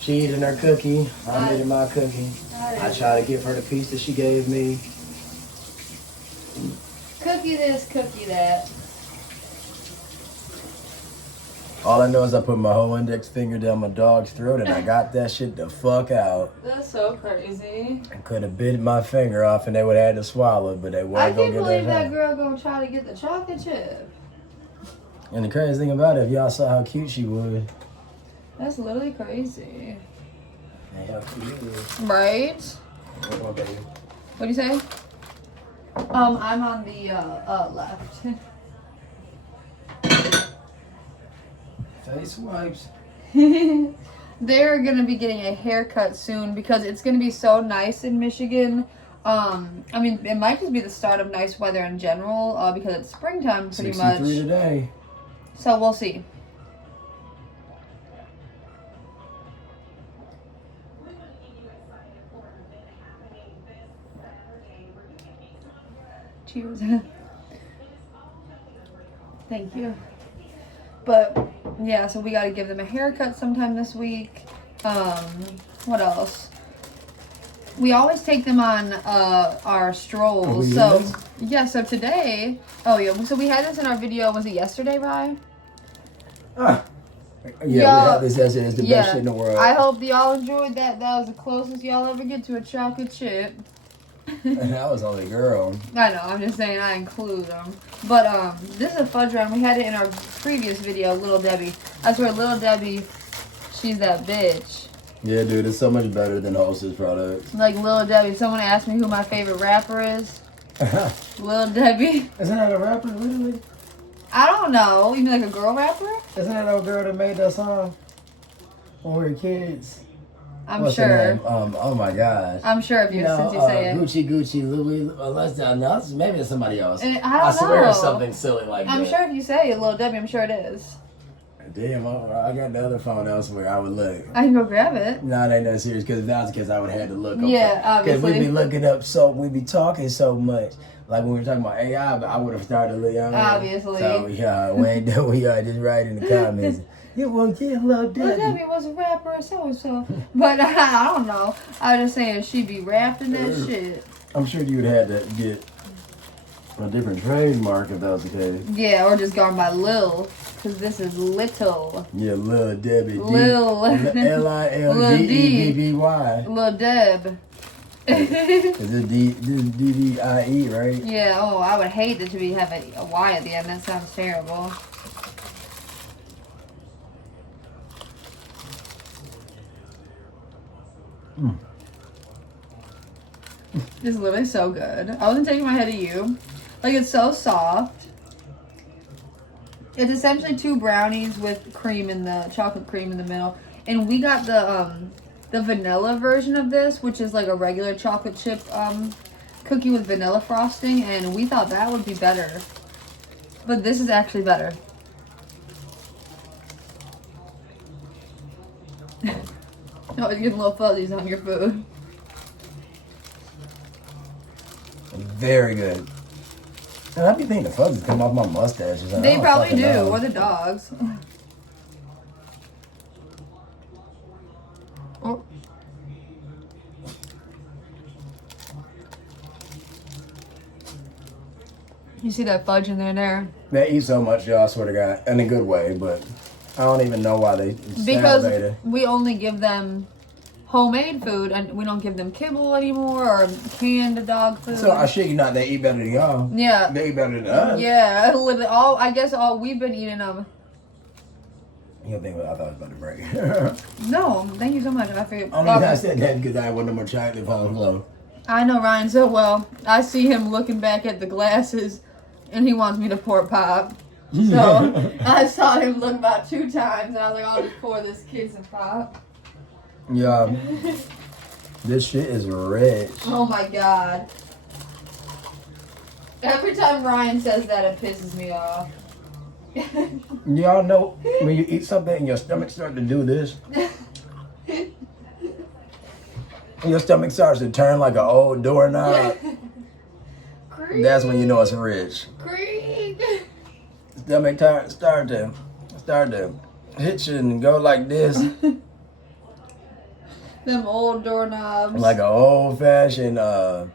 she eating her cookie. I'm eating my cookie. I try to give her the piece that she gave me. Cookie this, cookie that. All I know is I put my whole index finger down my dog's throat and I got that shit the fuck out. That's so crazy. I could have bit my finger off and they would have had to swallow it, but they I weren't gonna can't get believe that that girl gonna try to get the chocolate chip. And the crazy thing about it, if y'all saw how cute she was. That's literally crazy. Hey, how cute you is. Right? Come on, baby. What do you say? I'm on the left. Face wipes. They're gonna be getting a haircut soon because it's gonna be so nice in Michigan. I mean, it might just be the start of nice weather in general because it's springtime pretty 63 much. today. So we'll see. Cheers. Thank you. But Yeah, so we got to give them a haircut sometime this week. What else? We always take them on our strolls. So yeah, so today, so we had this in our video. Was it yesterday, Rye? We had this yesterday. It's the best shit in the world. I hope y'all enjoyed that. That was the closest y'all ever get to a chocolate chip. And that was only girl. I know, I'm just saying I include them. But this is a fudge round. We had it in our previous video, Little Debbie. I swear, Little Debbie, she's that bitch. Yeah, dude, it's so much better than Hostess products. Like Little Debbie. Someone asked me who my favorite rapper is. Little Debbie. Isn't that a rapper, literally? I don't know. You mean like a girl rapper? Isn't that old girl that made that song when we were kids? I'm What's sure. Her name? Oh my gosh. I'm sure if you since you say it. Gucci, Louis. Maybe it's somebody else. I swear know. it's something silly like that. I'm sure if you say it, Little Debbie, I'm sure it is. Damn, I got the other phone elsewhere. I would look. I can go grab it. No, it ain't that serious. Because if that was the case, I would have had to look. Yeah, obviously. Because we'd be looking up we'd be talking so much. Like when we were talking about AI, but I would have started looking. Obviously. So yeah, we ain't done. We are just write in the comments. Yeah, well, yeah, Little Debbie. Little Debbie was a rapper, so. But I don't know. I was just saying she be rapping that shit. I'm sure you would have had to get a different trademark if that was the case. Yeah, or just gone by Lil, because this is Little. Yeah, Little Debbie. Lil. Lildebby. Lil Deb. Is it D-D-I-E, right? Yeah, I would hate it to have a Y at the end. That sounds terrible. It's literally so good. I wasn't taking my head of you. Like, it's so soft. It's essentially 2 brownies with cream in the chocolate cream in the middle. And we got the vanilla version of this, which is like a regular chocolate chip cookie with vanilla frosting, and we thought that would be better. But this is actually better. Oh, it's getting little fuzzies on your food. Very good. And I be thinking the fuzzies come off my mustache or something. They probably do, or the dogs. Oh. You see that fudge in there? They eat so much, y'all, I swear to God. In a good way, but I don't even know why they Because salivated. we only give them homemade food, and we don't give them kibble anymore or canned dog food. So I shit you not, they eat better than y'all. Yeah. They eat better than us. Yeah, literally all we've been eating them. You think I thought I was about to break. No, thank you so much. I figured. I said that because I want no more chocolate falling low. I know Ryan so well. I see him looking back at the glasses, and he wants me to pour pop. So I saw him look about 2 times, and I was like, I'll just pour this kid some pop. Yeah. This shit is rich. Oh my god. Every time Ryan says that, it pisses me off. Y'all know when you eat something and your stomach starts to do this? And your stomach starts to turn like an old doorknob. That's when you know it's rich. Creak. Stomach start to hit you and go like this. Them old doorknobs. Like an old fashioned from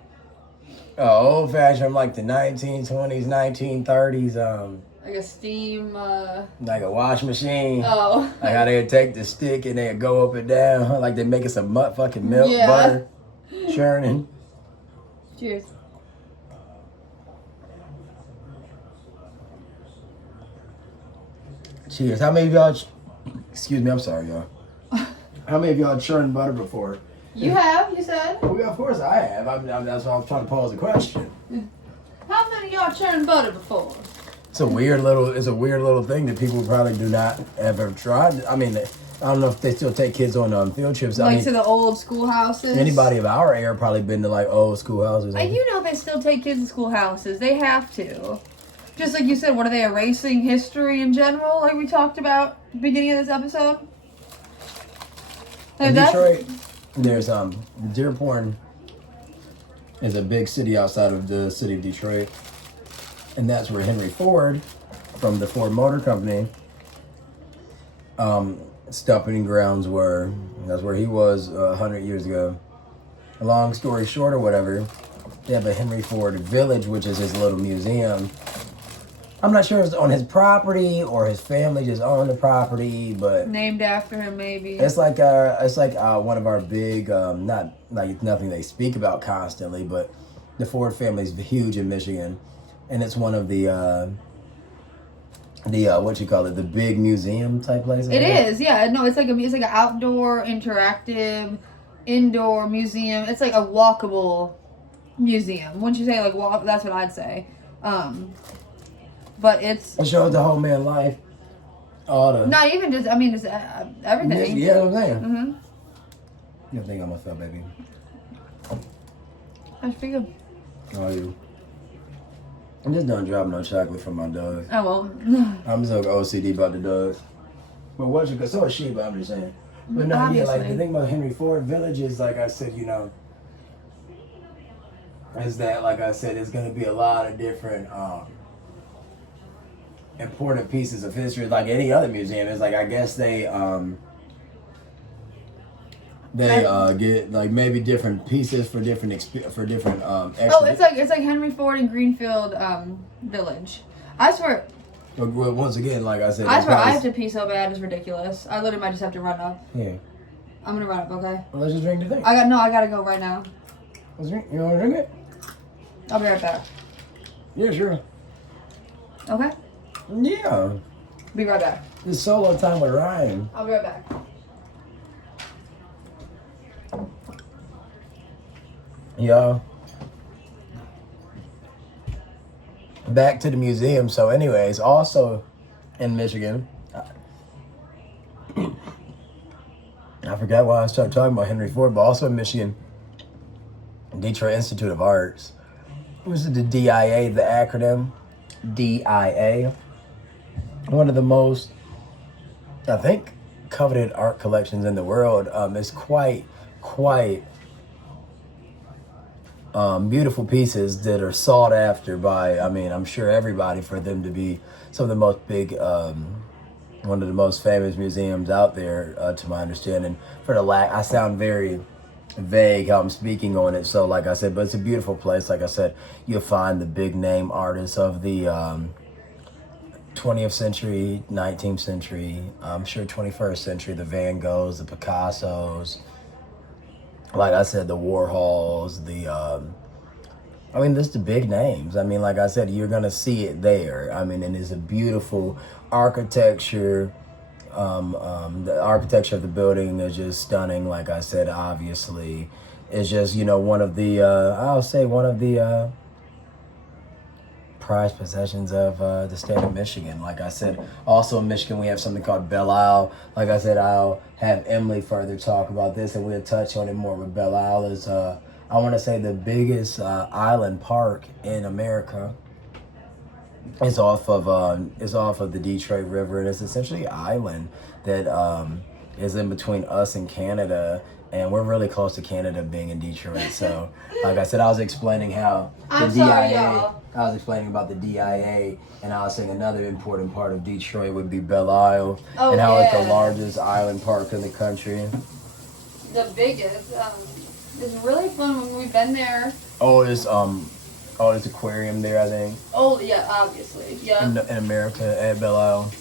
like the 1920s, 1930s, Like a steam, like a wash machine. Oh. Like how they'd take the stick and they'd go up and down, like they making some fucking milk, butter, churning. Cheers. Cheers. How many of y'all, excuse me, I'm sorry, y'all. How many of y'all churned butter before? You have, you said? Well, of course I have. That's why I was trying to pose the question. How many of y'all churned butter before? It's a weird little thing that people probably do not ever tried. I mean, I don't know if they still take kids on field trips. Like I mean, to the old schoolhouses? anybody of our era probably been to like old schoolhouses. You know they still take kids to schoolhouses. They have to. Just like you said, what are they erasing history in general, like we talked about at the beginning of this episode? Like In Detroit, there's Dearborn is a big city outside of the city of Detroit, and that's where Henry Ford, from the Ford Motor Company, stomping grounds were. That's where he was 100 years ago. A long story short or whatever, they have a Henry Ford Village, which is his little museum. I'm not sure if it's on his property or his family just owned the property, but named after him maybe. It's like one of our big, not like nothing they speak about constantly, but the Ford family is huge in Michigan, and it's one of the what you call it, the big museum type place. It is, yeah. No, it's like an outdoor, interactive, indoor museum. It's like a walkable museum. Wouldn't you say like walk? That's what I'd say. But it shows the whole man life. All the not even just just everything. Yeah, what I'm saying. Mm-hmm. You think I'm myself, baby? That's pretty good. Oh, you. I'm just don't drop no chocolate from my dogs. I won't. I'm so OCD about the dogs. But what you? So is she. But I'm just saying. But no, obviously. yeah, like the thing about Henry Ford Village is, like I said, is that, like I said, it's gonna be a lot of different important pieces of history, like any other museum. It's like, I guess they get like maybe different pieces for different Oh, it's like Henry Ford and Greenfield Village. I swear. Well, once again, like I said, I swear I have to pee so bad. It's ridiculous. I literally might just have to run up. Yeah. I'm gonna run up. Okay. Well, let's just drink the thing. I gotta go right now. Let's drink. You wanna drink it? I'll be right back. Yeah, sure. Okay. Yeah. Be right back. It's solo time with Ryan. I'll be right back. Yeah. Back to the museum. So, anyways, also in Michigan, I forgot why I started talking about Henry Ford, but also in Michigan, Detroit Institute of Arts. This is the DIA, the acronym DIA. One of the most, I think, coveted art collections in the world. It's quite beautiful pieces that are sought after by, I'm sure everybody, for them to be some of the most big, one of the most famous museums out there, to my understanding. I sound very vague how I'm speaking on it. So, like I said, but it's a beautiful place. Like I said, you'll find the big name artists of the 20th century, 19th century, I'm sure 21st century, the Van Goghs, the Picassos, like I said, the Warhols, just the big names. Like I said, you're going to see it there. And it's a beautiful architecture. The architecture of the building is just stunning. Like I said, obviously, it's just, one of the prized possessions of the state of Michigan. Like I said, also in Michigan, we have something called Belle Isle. Like I said, I'll have Emily further talk about this, and we'll touch on it more. But Belle Isle is, I want to say, the biggest island park in America. It's off of the Detroit River, and it's essentially an island that is in between us and Canada. And we're really close to Canada, being in Detroit. So, like I said, I was explaining how the DIA. I was explaining about the DIA, and I was saying another important part of Detroit would be Belle Isle, and how it's the largest island park in the country. The biggest. It's really fun when we've been there. There's aquarium there, I think. Oh yeah, obviously, yeah. In America, at Belle Isle.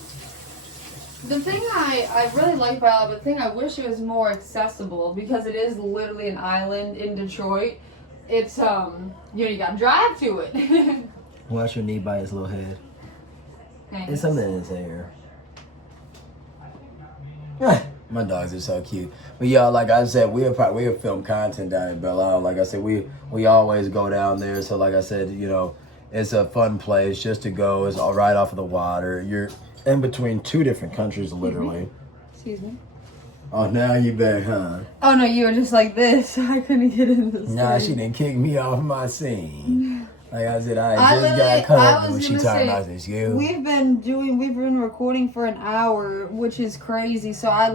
The thing I really like about it, but the thing I wish it was more accessible, because it is literally an island in Detroit. It's you gotta drive to it. Watch your knee by his little head. Thanks. It's something in his hair. My dogs are so cute. But y'all, like I said, we'll film content down in Belle Isle. Like I said, we always go down there. So like I said, it's a fun place just to go. It's all right off of the water. You're in between two different countries, literally. Excuse me. Oh, now you back, huh? Oh no, you were just like this. I couldn't get in the scene. Nah, she didn't kick me off my scene. Like I said, I just got cut when she talking about this. We've been recording for an hour, which is crazy. So I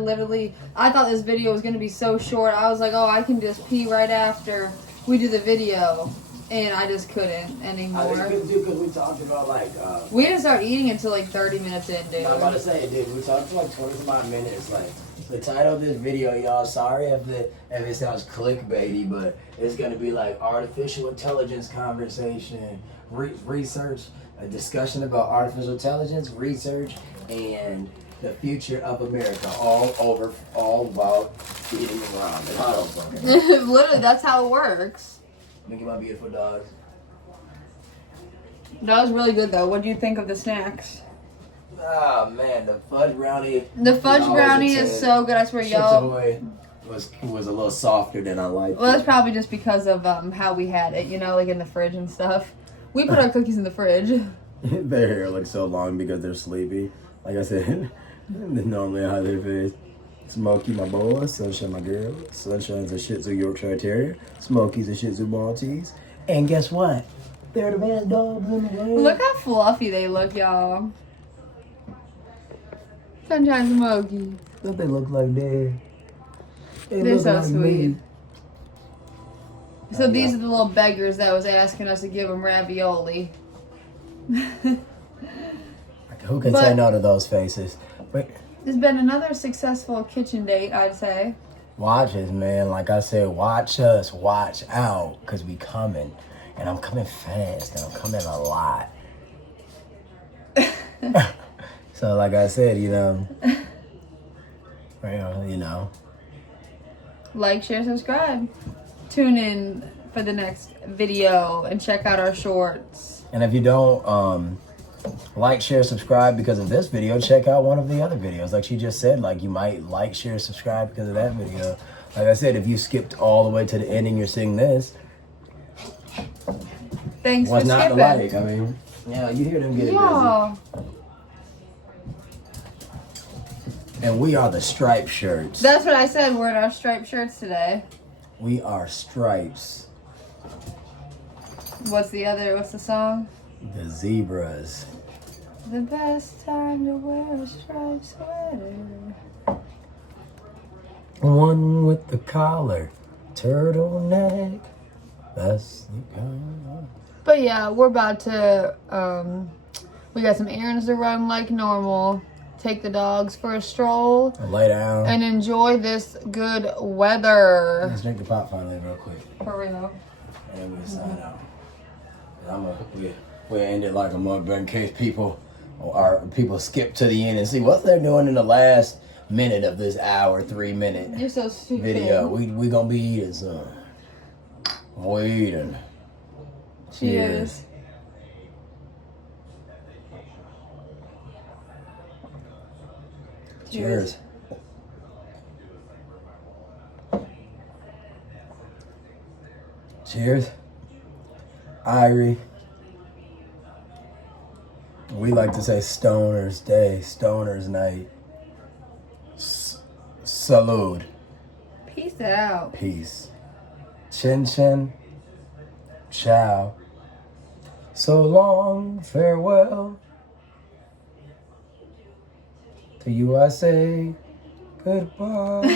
thought this video was gonna be so short. I was like, oh, I can just pee right after we do the video. and I just couldn't I anymore. think good too, because we talked about like. We didn't start eating until like 30 minutes in, dude. I'm about to say, dude, we talked for like 25 minutes. Like, the title of this video, y'all, sorry if it sounds clickbaity, but it's gonna be like artificial intelligence conversation, research, a discussion about artificial intelligence, research, and the future of America, all about eating ramen. Literally, that's how it works. Look at my beautiful dogs. That was really good, though. What do you think of the snacks? Oh man, the fudge brownie. The fudge brownie is so good. I swear, y'all. Was a little softer than I liked. Well, that's probably just because of how we had it, you know, like in the fridge and stuff. We put our cookies in the fridge. Their hair looks so long because they're sleepy. Like I said, normally how their face. Smokey, my boy. Sunshine, my girl. Sunshine's a Shih Tzu Yorkshire Terrier. Smokey's a Shih Tzu Maltese. And guess what? They're the best dogs in the world. Look how fluffy they look, y'all. Sunshine, Smokey. What they look like, Dad? They're so sweet. So these are the little beggars that was asking us to give them ravioli. Who can say no to those faces? But it's been another successful kitchen date, I'd say. Watch us, man. Like I said, watch us. Watch out, because we coming. And I'm coming fast, and I'm coming a lot. So, like I said, you know. Like, share, subscribe. Tune in for the next video and check out our shorts. And if you don't like, share, subscribe because of this video, check out one of the other videos. Like she just said, like you might like, share, subscribe because of that video. Like I said, if you skipped all the way to the ending, you're seeing this. Thanks What's for not skipping. to like? I mean, yeah, you hear them getting busy. And we are the striped shirts. That's what I said. We're in our striped shirts today. We are stripes. What's the song? The zebras. The best time to wear a striped sweater. One with the collar, turtleneck. That's the color. But yeah, we're about to, we got some errands to run like normal. Take the dogs for a stroll. And lay down. And enjoy this good weather. Let's drink the pop finally real quick. For real. And we sign out. We'll end it like a mukbang in case people skip to the end and see what they're doing in the last minute of this hour, 3 minute You're so stupid. video. We gonna be eating some. We're eating. Cheers. Cheers. Cheers. Irie. We like to say Stoners Day, Stoners Night. Salud. Peace out. Peace. Chin chin. Ciao. So long, farewell. To you I say goodbye.